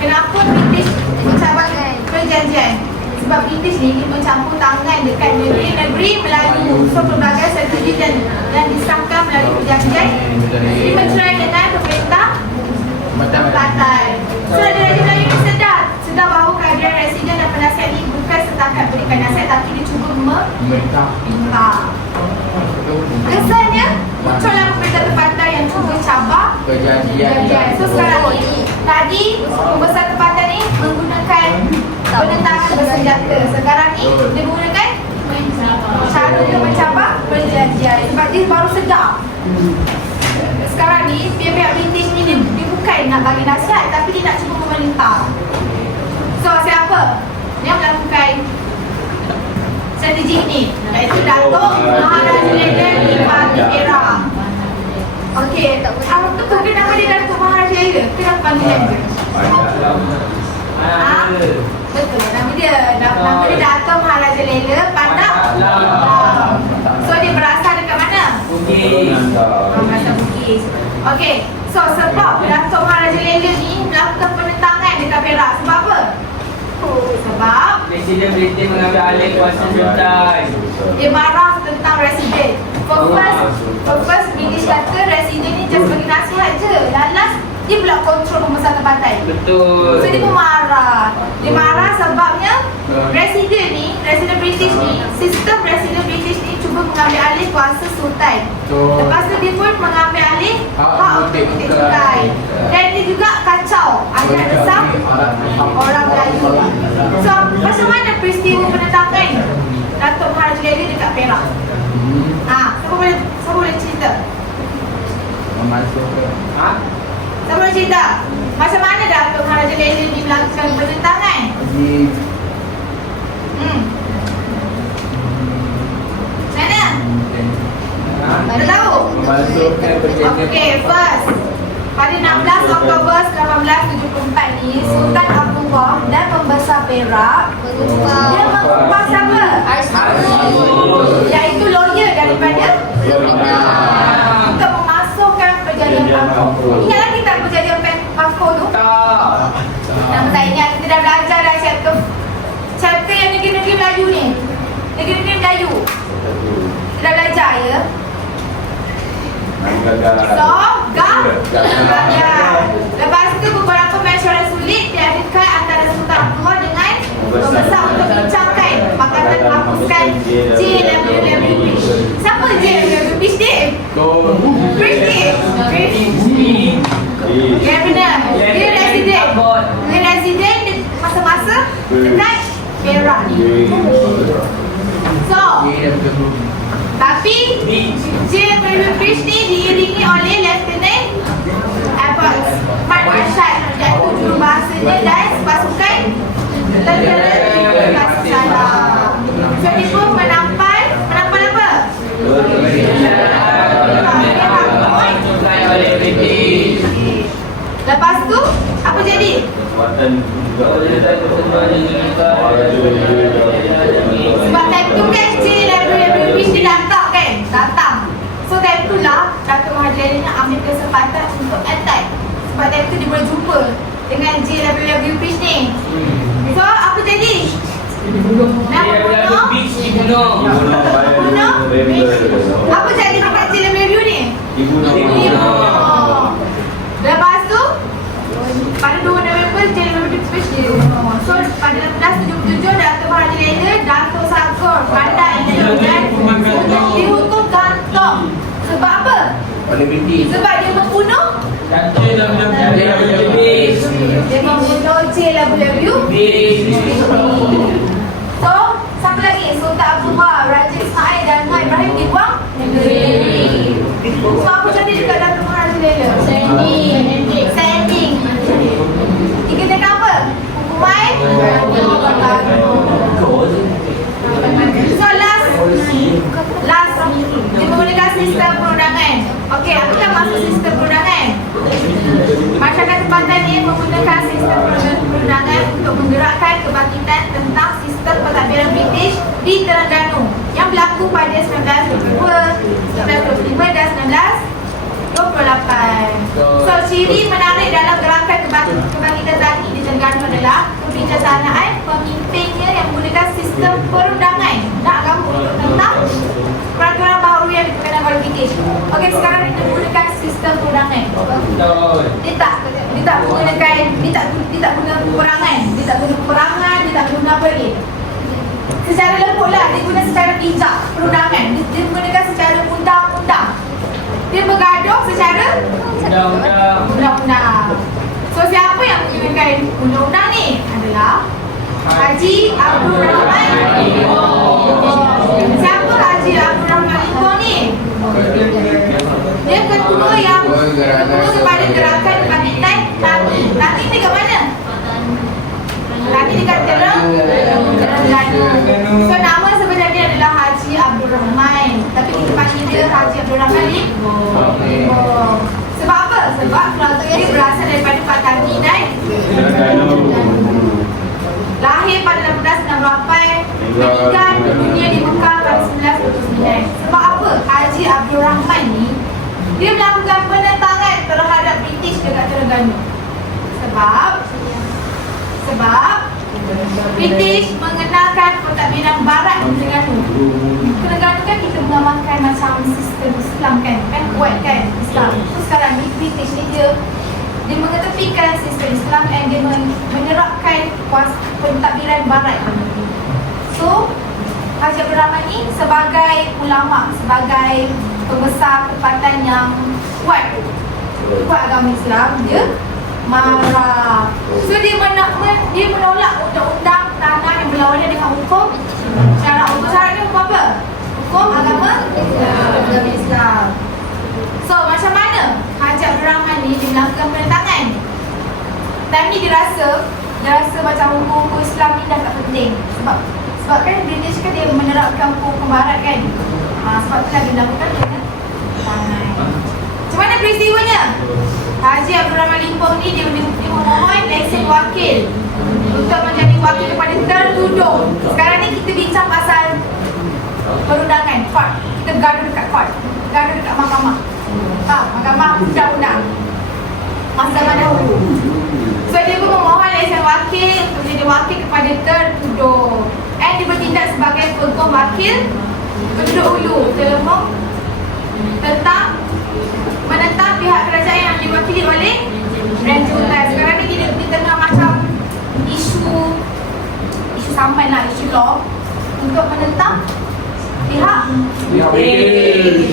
British mencabar perjanjian? Sebab British ni dia mencampur tangan dekat negeri-negeri Melayu. So pelbagai strategi dan disangka melalui perjanjian dia mencerai dengan pemerintah tempatan. So raja-raja Melayu ni sedar bahawa kehadiran residen dan penasihat ini bukan setakat berikan nasihat, tapi dia cuba memerintah. Kesannya muncullah pemerintah tempatan yang cuba cabar perjanjian. So sekarang ni tadi pembesar tempatan ni menggunakan penentangan bersenjata. Sekarang ni dia menggunakan cara untuk mencabar perjanjian. Sebab dia baru sedar. Sekarang ni pihak-pihak British ni dia bukan nak bagi nasihat, tapi dia nak cuba memerintah. So siapa yang melakukan strategi ini? Iaitu Datuk Maharaja Leila di Perak. Okey, betul ke nama dia Datuk Maharaja Leila? Kenapa panggilan dia? Betul, nama dia Datuk Maharaja Leila Pandak. So dia berasal dekat mana? Bugis. Berasal Bugis. Okey, so sebab Datuk Maharaja Leila ni melakukan penentangan dekat Perak. Sebab apa? Sebab Presiden British mengambil alih kuasa sultan. dia marah tentang residen. First British kata residen ni just bagi nasihat je. Lalas dia pula kontrol pembesar tempatan. Betul. So dia pun marah. Dia marah sebabnya residen British ni, sistem residen British ni cuba mengambil alih kuasa sultan. Lepas tu dia pun mengambil alih hak untuk sultan. Dan dia juga kacau adat resam orang Melayu. So macam mana peristiwa penentangan Datuk Maharaja Leila dekat Perak? Siapa boleh cerita? Siapa boleh cerita? Macam mana Datuk Maharaja Leila ni melakukan penentangan? Mana? Tak tahu? Okey, first pada 16 Oktober 1974 ni, Sultan Abdullah dan pembesar Perak dia mengubah siapa? Iaitu lawyer daripada untuk memasukkan perjanjian Pafo. Ingat lagi tak perjanjian Pafo tu? Nama tak ingat, kita dah belajar dah chapter yang negeri-negeri Melayu ni. Negeri-negeri Melayu kita dah belajar ya. So, lepas tu beberapa mesyuarat sulit diadakan antara Sultan Abdullah dengan pembesar untuk bincangkan pakatan menghapuskan JWWP. Siapa JWWP ni? British. Ya benar. Dia residen masa-masa dekat Perak ni. So, tapi JWWP ni diiringi oleh Lieutenant Abbas Marshal, iaitu jurubahasanya dan pasukan tentera kasih salam. So dia pun menampai apa? Lepas tu apa jadi? Sebab time tu kan JWWP dia datang. So time tu lah Datuk Maharaja Leila ambil kesempatan untuk attack. Sebab time tu dia boleh jumpa dengan JWWP ni. So apa jadi? Nak bunuh. Apa jadi dekat JWWP ni? Dibunuh. Lepas tu pada 2 November JWWP dibunuh. So pada 1677 Datuk Maharaja Leila, Datuk Sagor, Bandar dan dihukum gantung. Sebab apa? Sebab dia membunuh JWWP. So siapa lagi? Sultan Abdullah, Raja Ismail dan Ibrahim dibuang negeri. So apa jadi dekat Datuk Maharaja Leila? Sending. Tiga dekat apa? Hukuman. So last dia menggunakan sistem perundangan. Okey, aku dah masuk sistem perundangan. Masyarakat tempatan ni menggunakan sistem perundangan untuk menggerakkan kebangkitan tentang sistem pentadbiran British di Terengganu yang berlaku pada 1922, 1925 dan 1928. So, ciri menarik dalam gerakan kebangkitan tani di Terengganu adalah kebijaksanaan pemimpinnya yang menggunakan sistem perundangan dan agama untuk tentang peraturan baharu yang diperkenalkan oleh British. Okey, sekarang kita menggunakan sistem perundangan. Dia tak guna peperangan, dia tak guna peperangan, dia tak guna apa lagi. Secara lembut lah, dia guna secara bijak perundangan. Dia menggunakan secara undang-undang. Dia bergaduh secara undang-undang. So siapa yang menggunakan undang-undang ni? Adalah Haji Abdul Rahman Limpong. Siapa Haji Abdul Rahman Limpong ni? Dia ketua kepada gerakan kebangkitan tani. Tani ni kat mana? Tani dekat Terengganu. So nama sebenarnya adalah Haji Abdul Rahman, tapi kita panggil dia Haji Abdul Rahman Limpong. Sebab apa? Sebab keluarga dia berasal daripada petani dan lahir pada 1868, meninggal dunia di Mekah pada 1929. Sebab apa? Haji Abdul Rahman ni dia melakukan penentangan terhadap British dekat Terengganu. Sebab British mengenalkan pentadbiran barat di Terengganu. Terengganu kan kita mengamalkan macam sistem Islam kan kuat kan Islam. So sekarang ni British ni dia mengetepikan sistem Islam dan dia menerapkan pentadbiran barat. So Haji Abdul Rahman ni sebagai ulama, sebagai pembesar tempatan yang kuat agama Islam, dia marah. So dia menolak undang-undang tanah yang berlawanan dengan hukum syarak. Hukum syarak ni hukum apa? Hukum agama Islam. So macam mana Haji Abdul Rahman ni dia melakukan penentangan? Dan ni dia rasa macam hukum Islam ni dah tak penting. Sebab kan British kan dia menerapkan hukum barat kan. Sebab tu lah dia melakukan penentangan. Macam mana peristiwanya? Haji Abdul Rahman Limpong ni dia memohon lesen wakil untuk menjadi wakil kepada tertuduh. Sekarang ni kita bincang pasal perundangan, court. Kita gaduh dekat court, gaduh dekat mahkamah. Mahkamah undang-undang masa zaman dahulu. So dia pun memohon lesen wakil untuk menjadi wakil kepada tertuduh. And dia bertindak sebagai peguam wakil penduduk hulu menentang pihak kerajaan yang diwakili oleh Raja Hutan. Sekarang ni dia di tengah macam isu saman lah, isu law untuk menentang pihak British.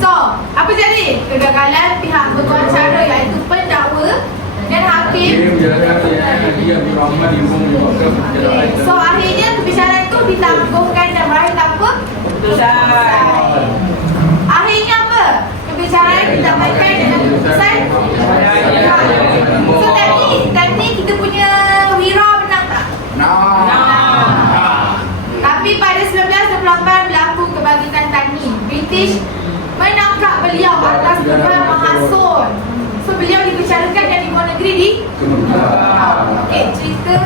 So, apa jadi? Kegagalan pihak berkuasa iaitu pendakwa dan hakim. So, akhirnya kebicaraan itu ditangguhkan dan berakhir tanpa keputusan. Akhirnya apa? Kebicaraan didamaikan dengan keputusan. So tadi kita punya Wira menang tak? Tapi pada 1928 berlaku kebangkitan tani. British menangkap beliau atas tuduhan menghasut. So beliau dibicarakan dan di luar negeri di okey, cerita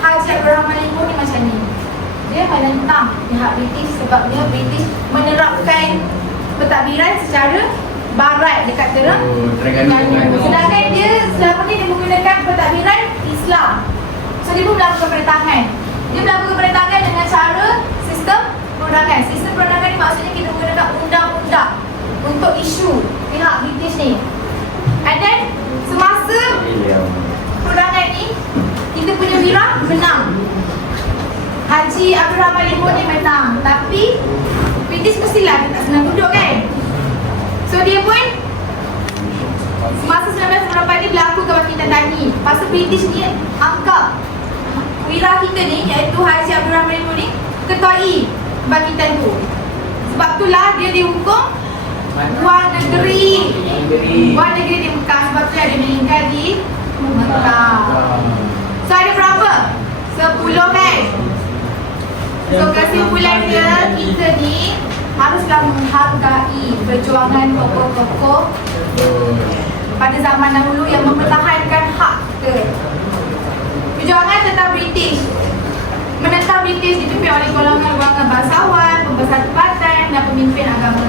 Haji Abdul Rahman Limpong ni macam ni. Dia menentang pihak British sebabnya British menerapkan pentadbiran secara barat dekat Terengganu. Sedangkan dia selama ni dia menggunakan pentadbiran Islam. So dia pun melakukan penentangan. Dia melakukan penentangan dengan cara sistem perundangan. Sistem perundangan ni maksudnya kita menggunakan undang-undang untuk isu pihak British ni. And then semasa perundangan ni kita punya Wira menang. Haji Abdul Rahman Limpong ni menang. Tapi British mestilah dia tak senang duduk kan. So dia pun semasa 1998 ni berlaku kebangkitan tani. Pasal British ni angkat Wira kita ni iaitu Haji Abdul Rahman Limpong ni ketuai kebangkitan tu. Sebab itulah dia dihukum Luar negeri. Negeri. Luar negeri di Mekah. Sebab tu ada meninggal di Mekah. So ada berapa? 10 kan? So kesimpulan dia, kita ni haruslah menghargai perjuangan tokoh-tokoh pada zaman dahulu yang mempertahankan hak kita. Perjuangan tentang British, menentang British dipimpin oleh golongan-golongan bangsawan, pembesar tempatan dan pemimpin agama.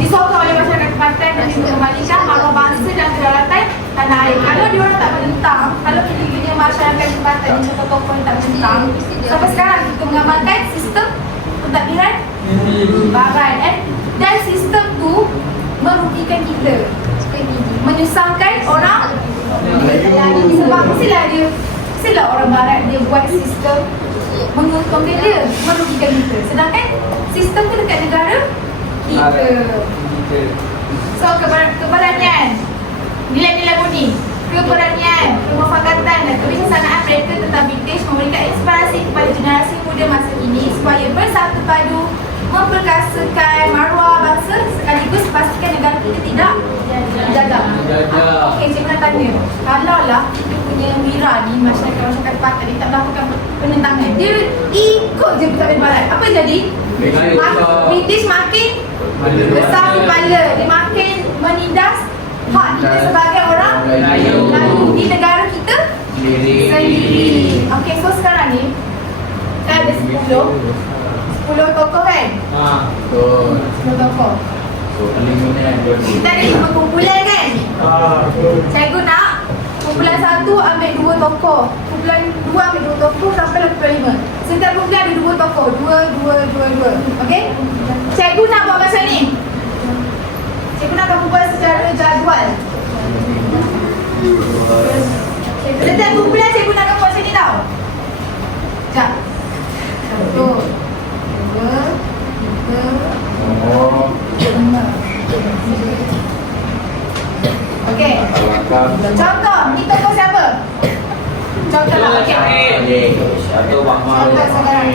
Disokong oleh masyarakat tempatan dan dikembalikan maruah bangsa dan kedaulatan tanah air. Kalau diorang tak menentang, kalau kita masyarakat tempatan ni tokoh-tokoh tak menentang, sampai sekarang kita mengamalkan sistem pentadbiran barat dan sistem tu merugikan kita, menyusahkan orang. Sebab mestilah orang barat dia buat sistem menguntungkan dia, merugikan kita, sedangkan sistem tu dekat negara kita. So keberanian, nilai-nilai murni, keberanian, kemufakatan dan kebijaksanaan mereka tentang British memberikan inspirasi kepada generasi muda masa ini supaya bersatu padu memperkasakan maruah bangsa sekaligus pastikan negara kita tidak dijajah. Okey, cikgu nak tanya, kalau lah kita punya wira ni, masyarakat tempatan dia tak melakukan penentangan, dia ikut je pentadbiran barat, apa jadi? British makin besar kepala, dia makin menindas hak kita sebagai orang Melayu di negara kita sendiri. Okey, so sekarang ni ada 10 tokoh kan? Betul. 10 tokoh. So, paling mana yang Kita ada 5 kumpulan kan? Cikgu nak kumpulan 1 ambil 2 tokoh, kumpulan 2 ambil 2 tokoh sampai kumpulan 5. Setiap kumpulan ada 2 tokoh, 2. Okey? Cikgu nak buat macam ni. Cikgu nak buat secara jadual. Setiap kumpulan cikgu nak buat macam ni tau. Sekejap. 1, 2, 3, 4, 5. Okey. Contoh, ni tokoh siapa? Contoh lah, okey. Contoh sekarang.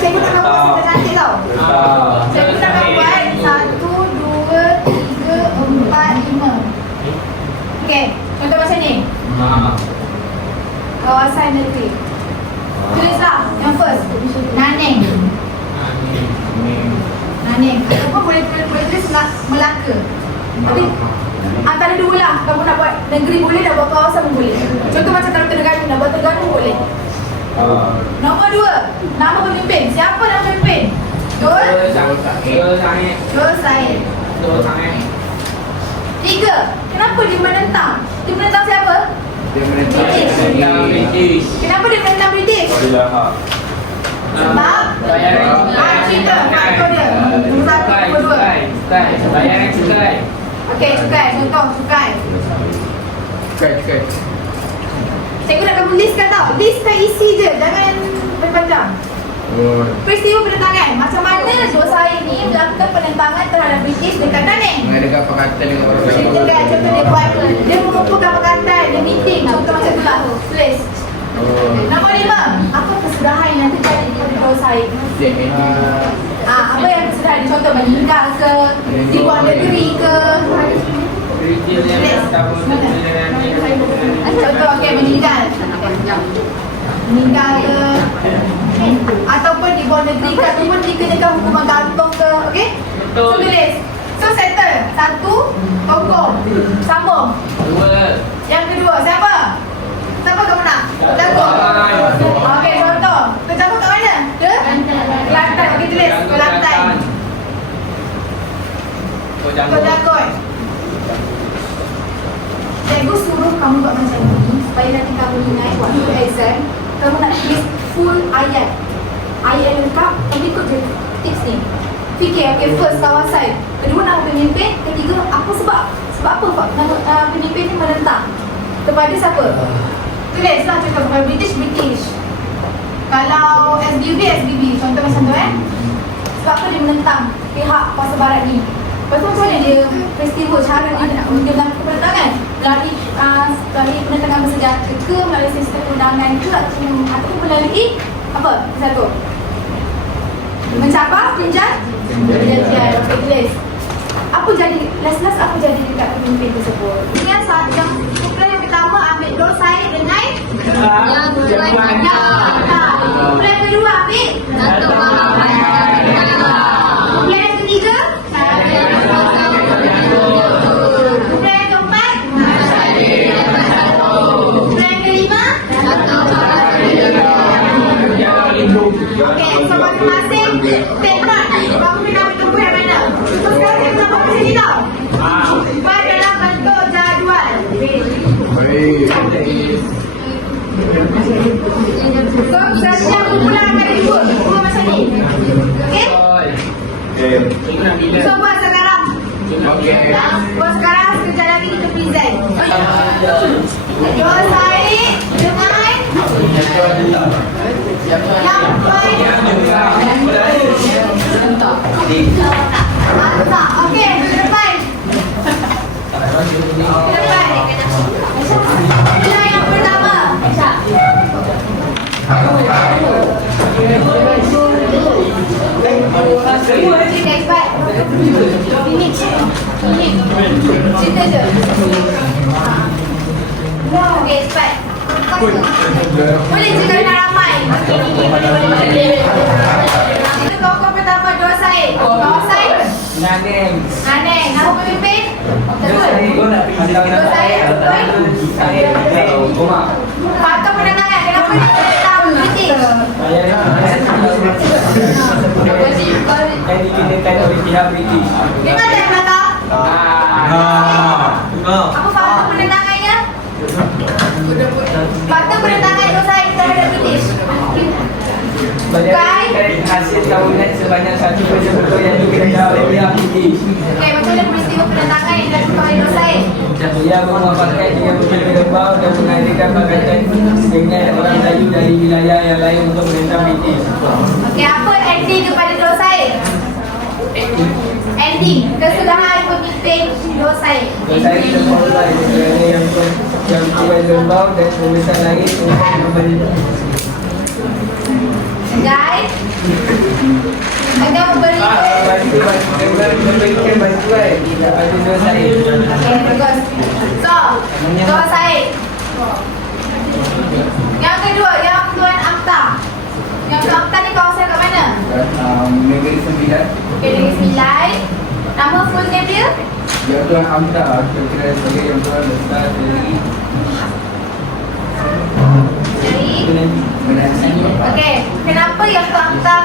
Cikgu nak buat secara cantik tau. Cikgu nak buat 1, 2, 3, 4, 5. Okey, contoh macam ni. Kawasan negeri. Tulislah yang first, Nanning. Ataupun boleh tulis Melaka. Tapi antara dua lah. Kamu nak buat negeri boleh, nak buat kawasan pun boleh. Contoh macam kalau Terengganu, nak buat Terengganu boleh. Nombor 2, nama pemimpin. Siapa nama pemimpin? Dul Said. 3, kenapa dia menentang? Dia menentang siapa? Dia menentang British. Kenapa dia menentang British? Sebab cerita faktor dia. Nombor 1, nombor 2. Bayaran cukai. Okey, cukai. Contoh, cukai. Cukai. Cikgu nak kamu listkan tau. Listkan isi je, jangan berpanjang. Peristiwa penentangan. Macam mana Dul Said ni melakukan penentangan terhadap British dekat Nanning? Mengadakan perkataan dengan orang lain. Contoh dia buat, dia mengumpulkan perkataan, dia meeting. Contoh macam tu lah. Tulis. Nombor 5, apa kesudahan yang terjadi di Dul Said? Apa yang kesudahan? Contoh meninggal ke, di luar negeri ke? Contoh, okey, meninggal ke, ataupun di luar negeri ke, ataupun dikenakan hukuman gantung ke. Okey? So tulis. So settle. 1 tokoh. Sambung. 2. Yang kedua, siapa? Siapa kamu nak? Kejagung. Okey, contoh. Kejagung kat mana? Kelantan. Okey, tulis. Kelantan. Kejagung. Cikgu suruh kamu buat macam ni supaya nanti kamu ingat waktu exam kamu nak tulis full ayat lengkap. Kamu ikut je tips ni. Fikir, okay, first kawasan, kedua nama pemimpin, ketiga apa sebab apa nama pemimpin ni menentang kepada siapa. Tulislah contoh kalau British. Kalau SBB, contoh macam tu sebab apa dia menentang pihak kuasa barat ni. Lepas tu macam mana dia peristiwa, cara dia nak melakukan penentangan dari penentangan bersenjata ke, melalui sistem undangan ke, ataupun melalui apa? Satu. Mencapai perjanjian. Okey, tulis. Apa jadi last apa jadi dekat pemimpin tersebut? Ingat saat yang kumpulan yang pertama ambil dua saya dengan Yang kumpulan yang kedua ambil kumpulan yang ketiga kumpulan yang keempat kumpulan yang kelima. Okey, so masing-masing take note. Kamu kena ambil tumbuh yang mana? So sekarang kita buat macam ni tau. Buat dalam bentuk jadual. So setiap kumpulan akan ikut buat macam ni. Okey? So buat sekarang. Buat sekarang sekejap lagi kita present. Dua saya dengan yang baik. Mantap. Okey, ke depan. Ke depan. Bila yang pertama. Next back. Ini. Cerita je. Okey, back. Boleh juga nak ramai. Tokoh pertama dua saya. Kau saya. Naneng. Aneh, nama pemimpin? Betul. Dua saya. Betul. Patut pendengaran. Kenapa dia tak tahu British? Jadi kita kan original British. Dengar tak belakang? Apa fakta penentangannya? Fakta penentangan dua saya terhadap British. Dari hasil kawinan sebanyak 1% betul yang dikira oleh pihak British. Okey, macam mana peristiwa penentangan yang dilakukan oleh dua saya? Ia mewafatkan dengan betul lembau dan mengadakan pakatan dengan orang Melayu dari wilayah yang lain untuk menentang British. Okey, apa ending kepada dua saya? Ending, kesudahan pemimpin dua saya. Saya terpaksa kerana yang kuat lembau dan pembesar lain untuk memberi Guys, akan memberikan bantuan kepada dua saya. okey, bagus. So, dua saya. Yang kedua, yang Tuan Amta. Yang Tuan Amta ni kawasan kat mana? Negeri Sembilan. Okey, Negeri Sembilan. Nama full name dia? Yang Tuan Amta, kira sebagai yang Tuan besar dari Menansi. Okey, kenapa yang Tuan Amta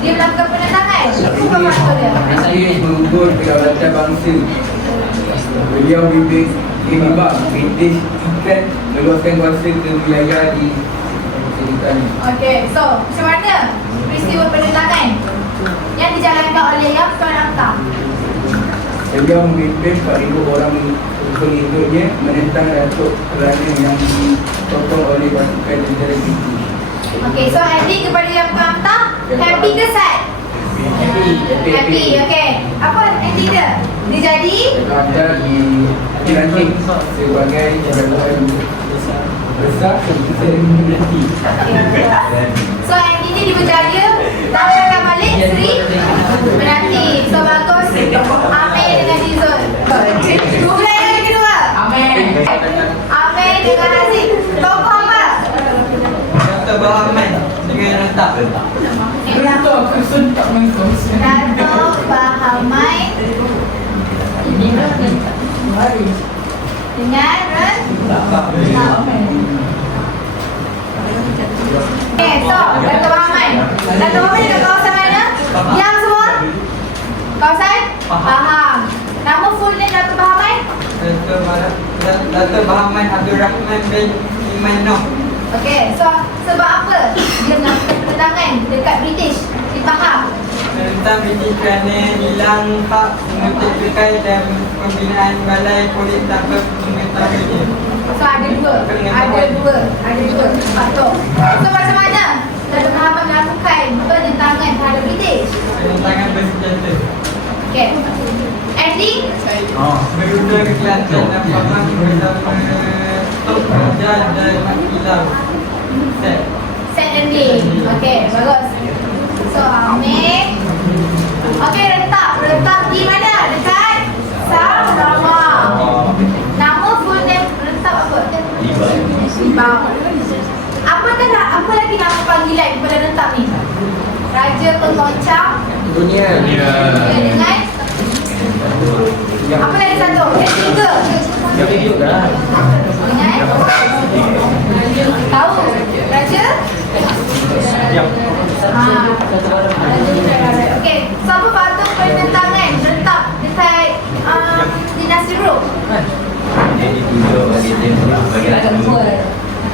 dia melakukan penentangan? Apa faktor dia? Saya mengukur kedaulatan bangsa. Beliau British ikan meluaskan kuasa ke wilayah di Syarikat ini. Okey, so macam mana peristiwa penentangan yang dijalankan oleh yang Tuan Amta? Beliau memimpin 4,000 orang pengikutnya menentang Datuk kerana yang ditokong oleh pasukan tentera British. Okey, so ending kepada yang Tuan Amta, happy ke sad? Happy, okey. Apa ending dia? Dia jadi Ada dilantik sebagai jabatan besar selebriti. so ending dia dia berjaya datangkan balik Sri Menanti. So bagus. Amin dengan Dizul. Kumpulan yang kedua. Amin dengan Haziq. Tokoh apa? Dr. Bahaman dengan rentak. Dato' Bahamai dengan Ren. Okay, so Dato' Bahamai. Dato' Bahamai dekat kawasan mana? Yang semua? Kawasan? Faham. Nama full name Dato' Bahamai? Dr. Bahaman Abdul Rahman bin Iman Noh. Okay, so sebab apa dia melakukan penentangan dekat British? Dipaham? Tentang British kerana hilang hak mengutipkan dan pembinaan balai polis tanpa pengetahuan. So ada dua. Betul. So macam mana Dato' Bahamai melakukan penentangan terhadap British? Penentangan bersenjata. Okay. Ending? Berunda ke Kelantan dan Pahang bersama Tok Raja dan Mak Kilau. Set. Set ending. Okay, bagus. So ambil. Okey, letak di mana? Dekat sama. Nama full name letak apa? Libau. Apa lagi nama panggilan kepada letak ni? Raja Pengoncang Dunia. dengan apa lagi satu? Ketiga. Dengan tahu Raja? Okey, siapa patut penentangan letak dekat dinasti Rom?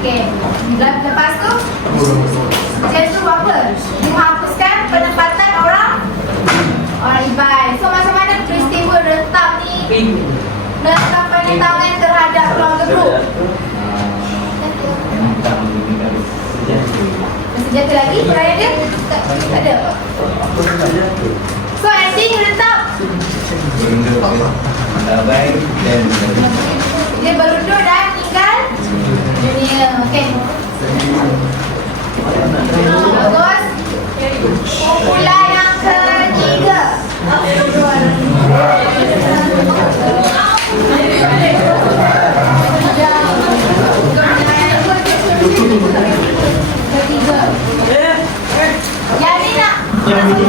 Okey, lepas tu dia suruh apa? Menghapuskan penempatan orang iban. So macam mana peristiwa rentak ni melakukan penentangan terhadap keluarga Rom? Masih jaga lagi perayaan dia? Tak ada. So ending letak dia berundur dan tinggal dunia. Okey. Bagus. Pula yang ketiga. Ketiga. Yang ni nak semua.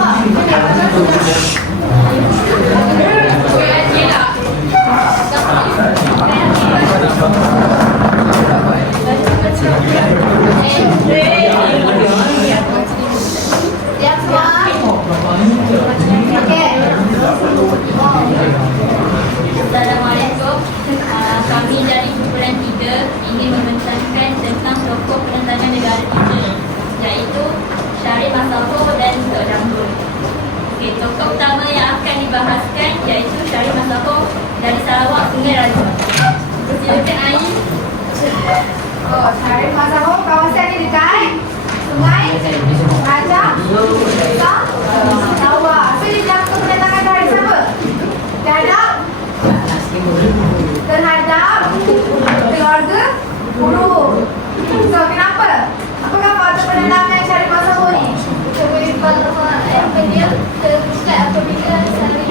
Yang semua. Okey. Assalamualaikum. Kami dari kumpulan 3 ingin membentangkan tentang tokoh penentangan negara kita, iaitu Syarif Masako dan Tok Jambul. Okey, tokoh utama yang akan dibahaskan iaitu Syarif Masako dari Sarawak Sungai Raja. Silakan Ain. Oh, Syarif Masako kawasan ni dekat Sungai Raja. Sarawak. So dia melakukan penentangan terhadap siapa? Terhadap keluarga Guru. So kenapa? Apakah faktor penentangan Syarif Masako ni? Beliau terbuka apabila Syarif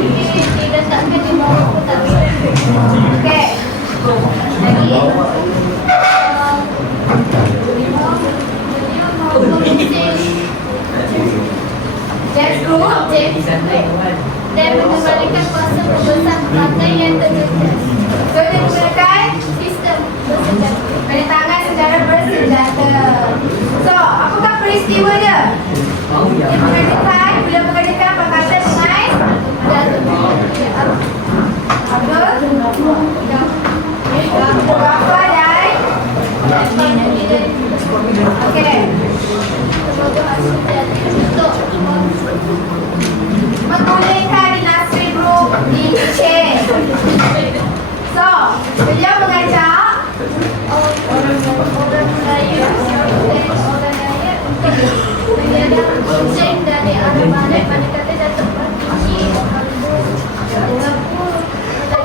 diletakkan di bawah kotak. Okey. Lagi. James Group Dan mengembalikan kuasa pembesar partai yang terjejas. So dia menggunakan Sistem bersenjata. penentangan secara bersenjata. So, apakah peristiwa dia? Dia mengadakan Pakatan dengan Abdul Ghaffar dan okey. Untuk Menggulingkan dinasti Group di Aceh. So, beliau mengajak orang Melayu dan orang Dayak untuk menyerang Hussein dari arah barat pada kata Datuk Baki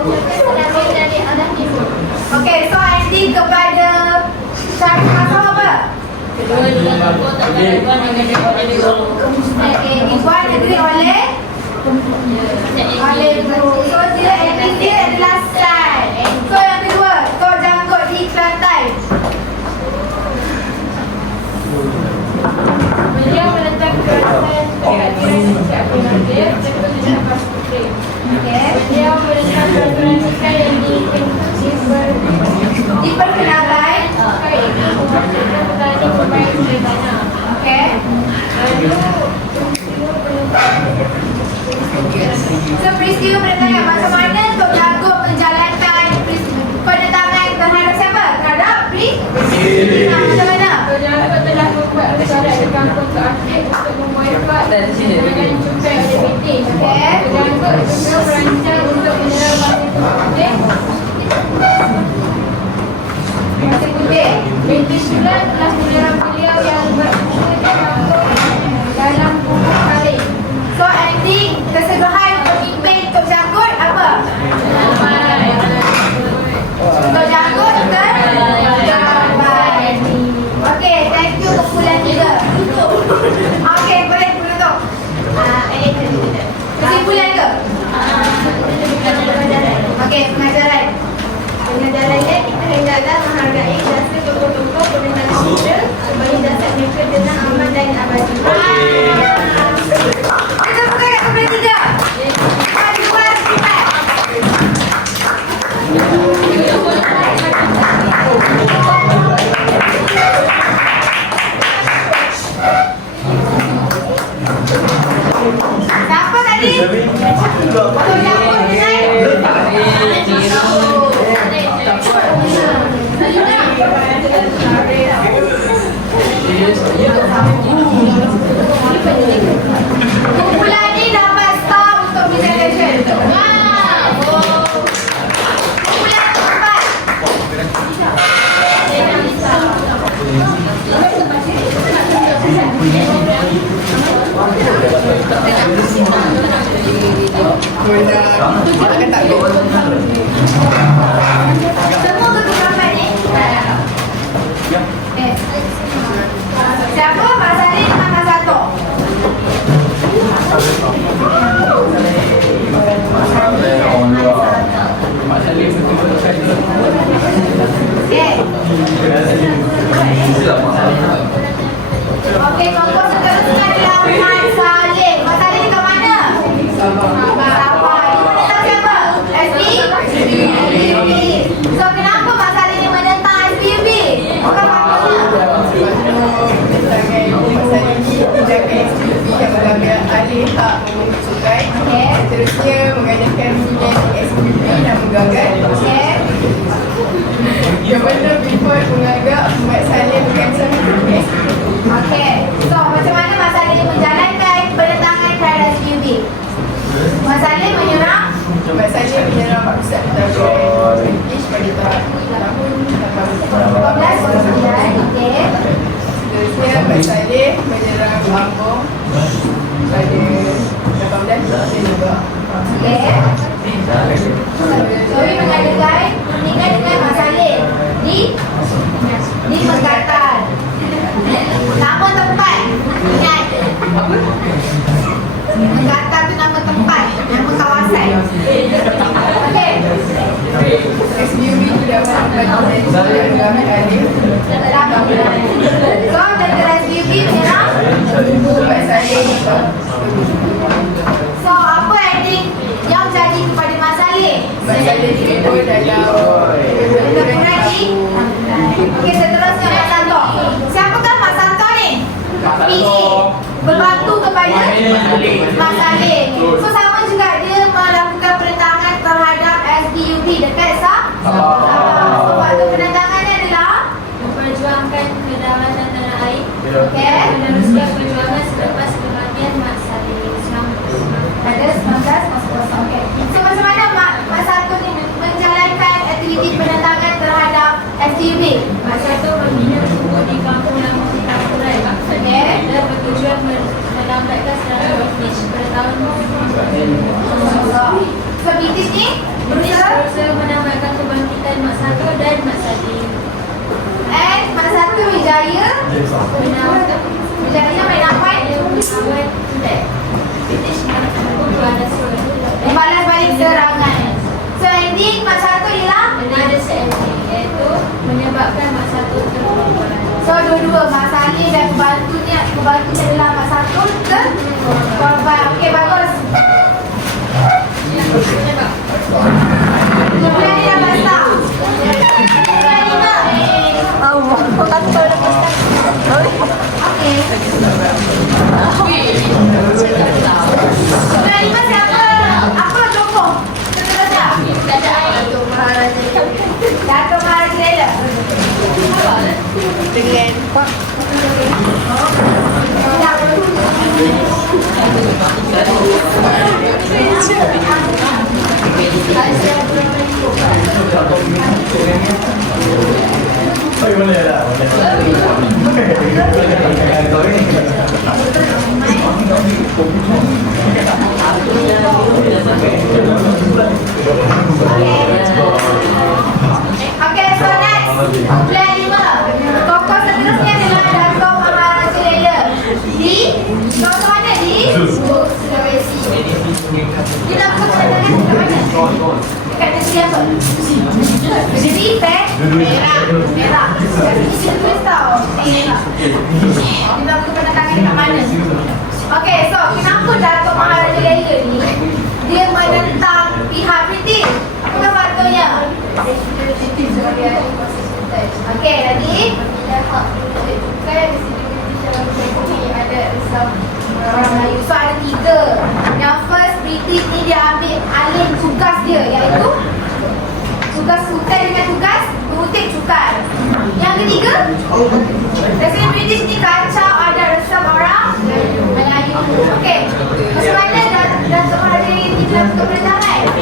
Melanjutkan dari arah timur. okey, so ending kepada Syarif Masako apa? Kedua-dua tokoh tak berlakuan dengan Okey, dibuat negeri oleh Guru. So dia ending dia adalah Sai. So yang kedua, Tok Janggut di Kelantan. Beliau meletakkan kehadiran Encik Abdul Nadir dan Pemerintahan Abbas Putri. Okey. Beliau meletakkan perhatikan yang Diperkenalkan. kait dengan petani pemain berbana. Okey. So peristiwa penentangan, macam mana Tok Janggut menjalankan penentangan terhadap siapa? Terhadap macam mana? Penjaga telah membuat syarat di kampung ke Aceh untuk memboikot dengan dicumpai oleh British. Okey. Penjaga juga merancang untuk menyerang Pasir Putih. Pasir Putih. British pula telah menyerang beliau yang berada di kampung dalam pukul kali. So ending keseluruhan pemimpin Tok Janggut apa? Tok Janggut terbaik. Okey, thank you kumpulan 3. Okey, boleh tutup. tadi? Kalau campur dengan kumpulan ni dapat star untuk presentation. Kumpulan keempat. Semua keempat ni. Siapa? Mak Salim dengan Mak Sato. Okey, kelompok seterusnya adalah Mak Salim. Mak Salim kat mana? Sabah. Dia menentang siapa? SPUB. So, kenapa Mak Salim ni menentang SPUB? Bukan faktornya. Alih hak memungut cukai. Seterusnya mengadakan minat SPP dan menggagal. Governor Clifford menganggap Mak Salim bukan SPP. Okey. So, macam mana Mak Salim menjalankan penentangan terhadap SPUB? Mak Salim menyerang Mak Salim menyerang Pusat Pentadbiran British pada tahun 1809. Okey. Seterusnya Mak Salim menyerang Ambon pada 18 juga. Okey. Zoe mengadakan perundingan dengan Mak Salim di Megatan. Nama tempat. Ingat. Megatan tu nama tempat, nama kawasan. Okey. SPUB tidak melakukan dan mengambil alih So, tentera SPUB menyerang. Mak Salim. So, apa ending yang jadi kepada Mak Salim? Mak Salim ikut dalam Berani. Okey, seterusnya Mak Santo. Siapakah Mak Santo ni? PE. Berbantu kepada Mak Salim. So, sama juga dia melakukan penentangan terhadap SPUB dekat Sabah. So, waktu penentangannya adalah Memperjuangkan kedaulatan tanah air. okey, Meneruskan perjuangan selepas kematian Mak Salim. pada 1900. Okey. So, macam mana Mak Santo ni menjalankan aktiviti penentangan terhadap SPUB? Mak Sato membina suku di kampung lama Kitapurai. Okey. Dan bertujuan melambatkan serangan British pada tahun So, British ni British berusaha berusaha menambahkan kebangkitan Mak Sato dan Mak Salim. and Mak Santo berjaya Menambahkan mencapai awal tidak. British membalas membalas balik serangan. So, ending Mak Santo ialah another ending, iaitu menyebabkan Mak Sato terkorban. so dua-dua Mak Salim dan pembantunya adalah Mak Santo korban. Okey, bagus. Kumpulan ni dah basta. Kumpulan 5. Okey. Kumpulan 5 siapa? Apa tokoh? Seterusnya. Dato' Maharaja Lela. Okey, so next. Kumpulan 5. Tokoh seterusnya adalah Dato' Maharaja Lela. Di tokoh mana di? Sulawesi. Dia nak buka penentangan kat mana? Dekat negeri apa? Negeri Perak. Dia tulis tau. Perak. Dia nak buka penentangan dekat mana? Okey, so kenapa Dato' Maharaja Lela ni dia menentang pihak British? Apakah faktornya? Okey, tadi ada risau orang Melayu. So ada 3. Yang first aktif ni dia ambil alih tugas dia, iaitu tugas sukan dengan tugas mengutip sukan. Yang ketiga, lesson British ni kacau ada resam orang Melayu. Okey, macam mana Datuk Mahathir ini dalam pemerintahan?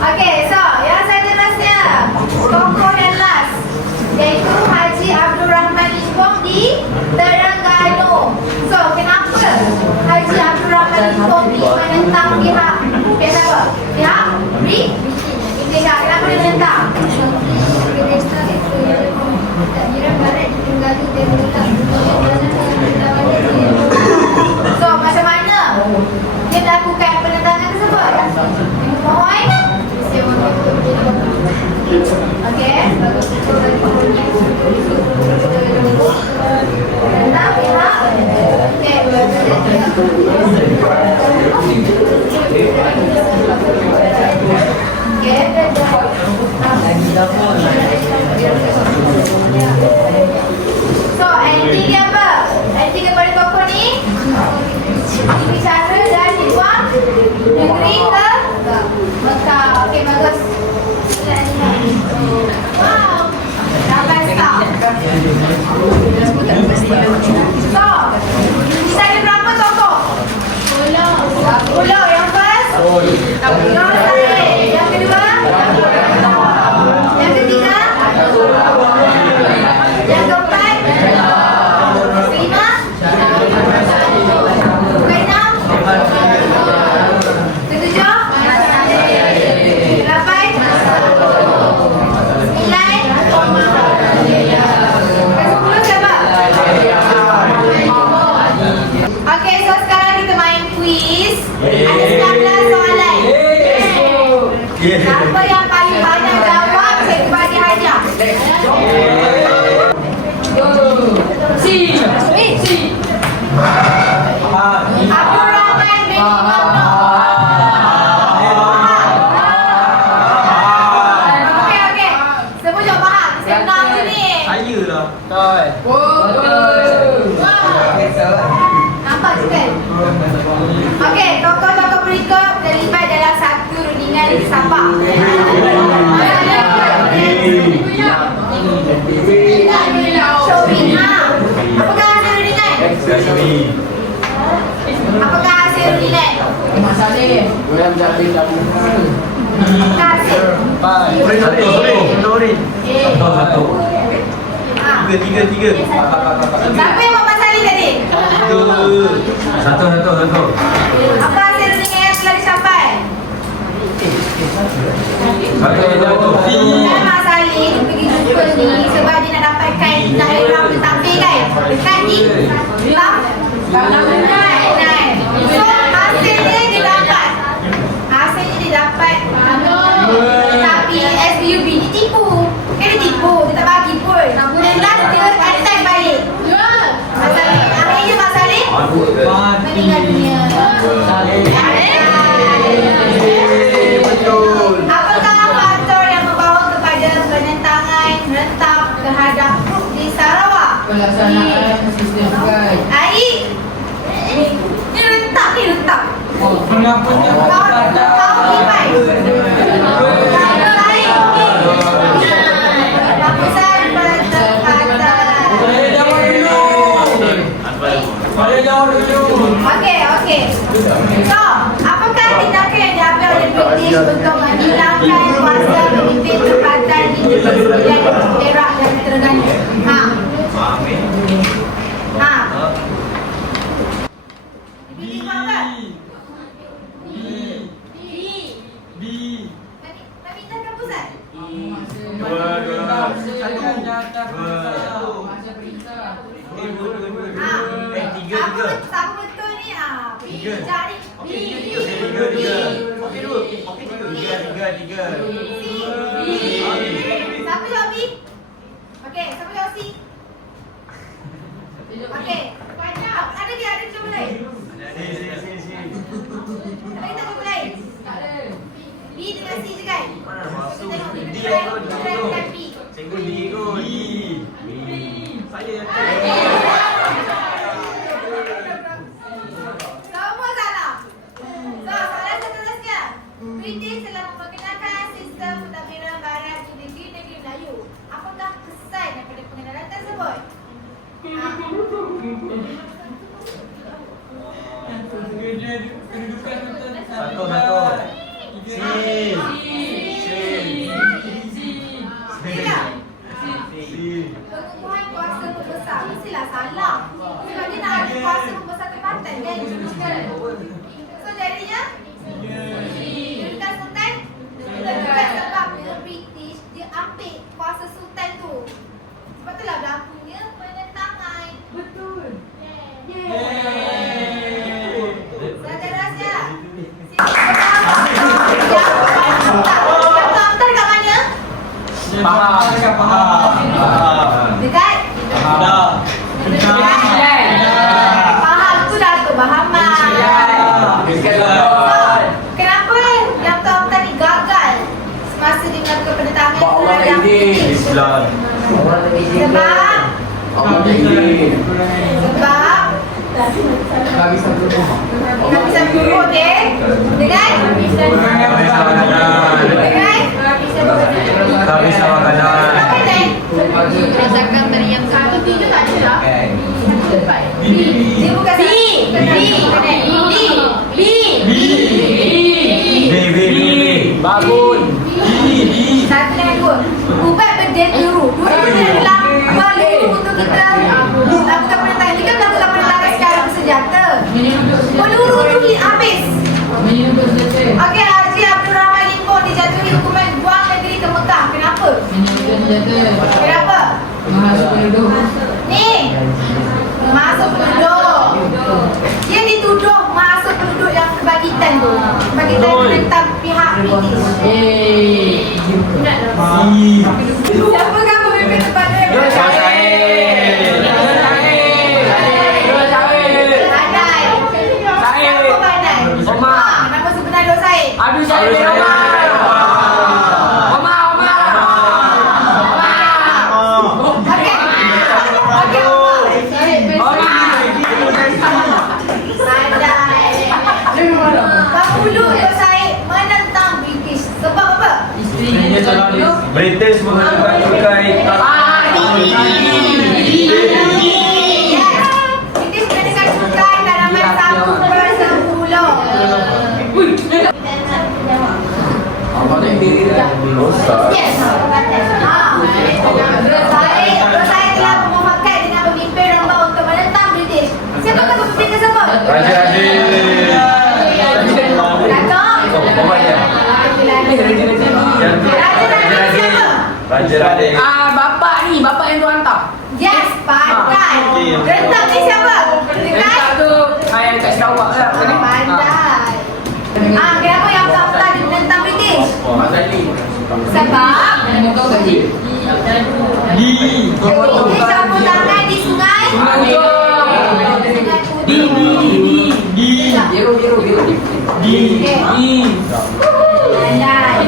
Okay, so yang seterusnya tokoh yang last, iaitu Haji Abdul Rahman Ishbom di Terengganu. So, kenapa Haji Abdul Rahman Ishbom ni menentang pihak siapa? Pihak British. Kenapa dia menentang? So, macam mana dia melakukan penentangan tersebut? Mohon. Okey. Tentang pihak. So, ending dia apa? Ending kepada tokoh ni bicara dan dibuang negeri ke Mekah. Okey, bagus. Wow, dapat stop. So, kita ada berapa tokoh? 10. Yang first? Nur Said. Yang kedua? Yang ketiga? Yang keempat? Kelima? Keenam? Ketujuh? Lapan? Sembilan? Kesepuluh siapa? Okey, so sekarang kita main quiz. Ada 19 soalan. Siapa yang paling banyak jawab, saya bagi hadiah. Abdul Rahman bin Imam Nur. Okey. Semua jawab faham. Senang je ni. Saya lah. Nampak je kan? Okey, tokoh-tokoh berikut terlibat dalam satu rundingan Sabah. Showing. Apakah hasil rundingan? Apakah hasil rundingan? Masalah. Apakah hasil? Satu. Ha. Tiga. Siapa yang buat masalah tadi? Satu. Apa hasil rundingan yang telah dicapai? Bukan Mak Saleh dia pergi jumpa ni sebab dia nak dapatkan daerah bertampil kan? Dekat di Tanah. So hasilnya dia dapat. Tapi SPUB ni tipu. Kan dia tipu, dia tak bagi pun. Dan last dia attack balik. Mak Saleh, akhirnya Mak Saleh meninggal dunia. Apakah faktor yang membawa kepada penentangan rentak terhadap grup di Sarawak? Pelaksanaan sistem guide. Air. Dia rentak. Mengapa Kau lipat. Hapusan Saya jawab dulu. Okey. So, apakah tindakan yang diambil oleh British untuk menghilangkan kuasa pemimpin tempatan di Negeri Sembilan Perak dan Terengganu? Dipilih kau apa? Tapi tindakan pusat? Masa perintah. Siapa betul ni? Cari Tiga. Siapa jawab B? Kedudukan betul. Satu. Pengukuhan kuasa pembesar mestilah salah. Sebab dia nak ada kuasa pembesar tempatan kan? So jadinya kedudukan sultan. Kedudukan sebab dia British, dia ambil kuasa sultan tu. Sebab itulah berlakunya penentangan. Betul. Saudara siap? Yang kaunter kat mana? Dekat? Faham tu dah kepahaman. Kenapa yang kaunter ni gagal semasa dia melakukan penentangan terhadap British? Sebab tak bisa berubah, okey? Dengan? Tak bisa makanan. Rasakan meriam satu video tak ada lah. Dia bukan B. Bangun. Satu dan dua. Ubat berdiri dulu. Dua-duanya adalah perlu untuk kita lakukan penentangan. Ini kan melakukan penentangan secara bersenjata. Peluru tu habis. Okey, Haji Abdul Rahman Limpon dijatuhi hukuman buang negeri ke Mekah. Kenapa? Kenapa? Ni masuk penduduk. Dia dituduh masuk penduduk yang kebagitan tu. Kebagitan tentang pihak British. Siapakah pemimpin kepada yang Badai? Siapa Badai? Nama sebenar Dok Said? Aduh saya bin Omar. Omar. Okey. Okey, Badai. Dahulu Dok Said menentang British. Sebab apa? British menggunakan cukai. British menggunakan cukai tanaman 1/10. Yes. Dok Said telah memufakat dengan pemimpin Rembau untuk menentang British. Siapakah pemimpin tersebut? Raja Adil. Raja Adil. Bapak yang tu hantar. Yes, pandai. Rentak ni siapa? Dekat? Tu saya dekat Sarawak lah. Pandai. Kenapa yang kaunter dia menentang British? Sebab British campur tangan di sungai Biru. Pandai.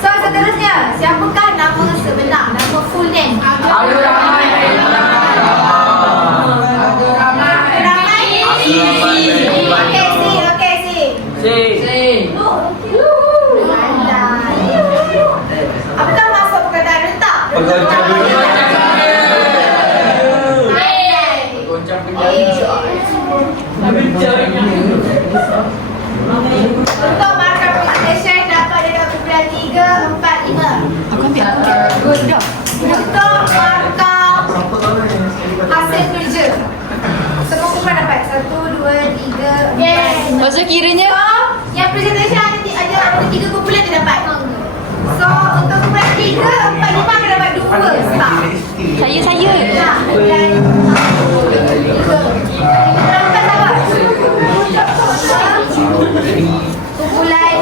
So seterusnya, siapakah nama sebenar? Nama full name? Abdul Rahman. Okey, pandai. Apakah maksud perkataan rentak? Penggoncang dunia. Pandai. Goncang penjara. Untuk markah presentation dapat dekat kumpulan 3, 4, 5. Aku ambil. Good job. Untuk markah hasil kerja, semua kumpulan dapat 1, 2, 3, 4, 5. Maksud kiranya So, yang presentation ada 3 kumpulan dia dapat. So, untuk kumpulan 3, 4, 5 akan dapat 2 star. saya. Ya, dan kumpulan 4 dapat? Kumpulan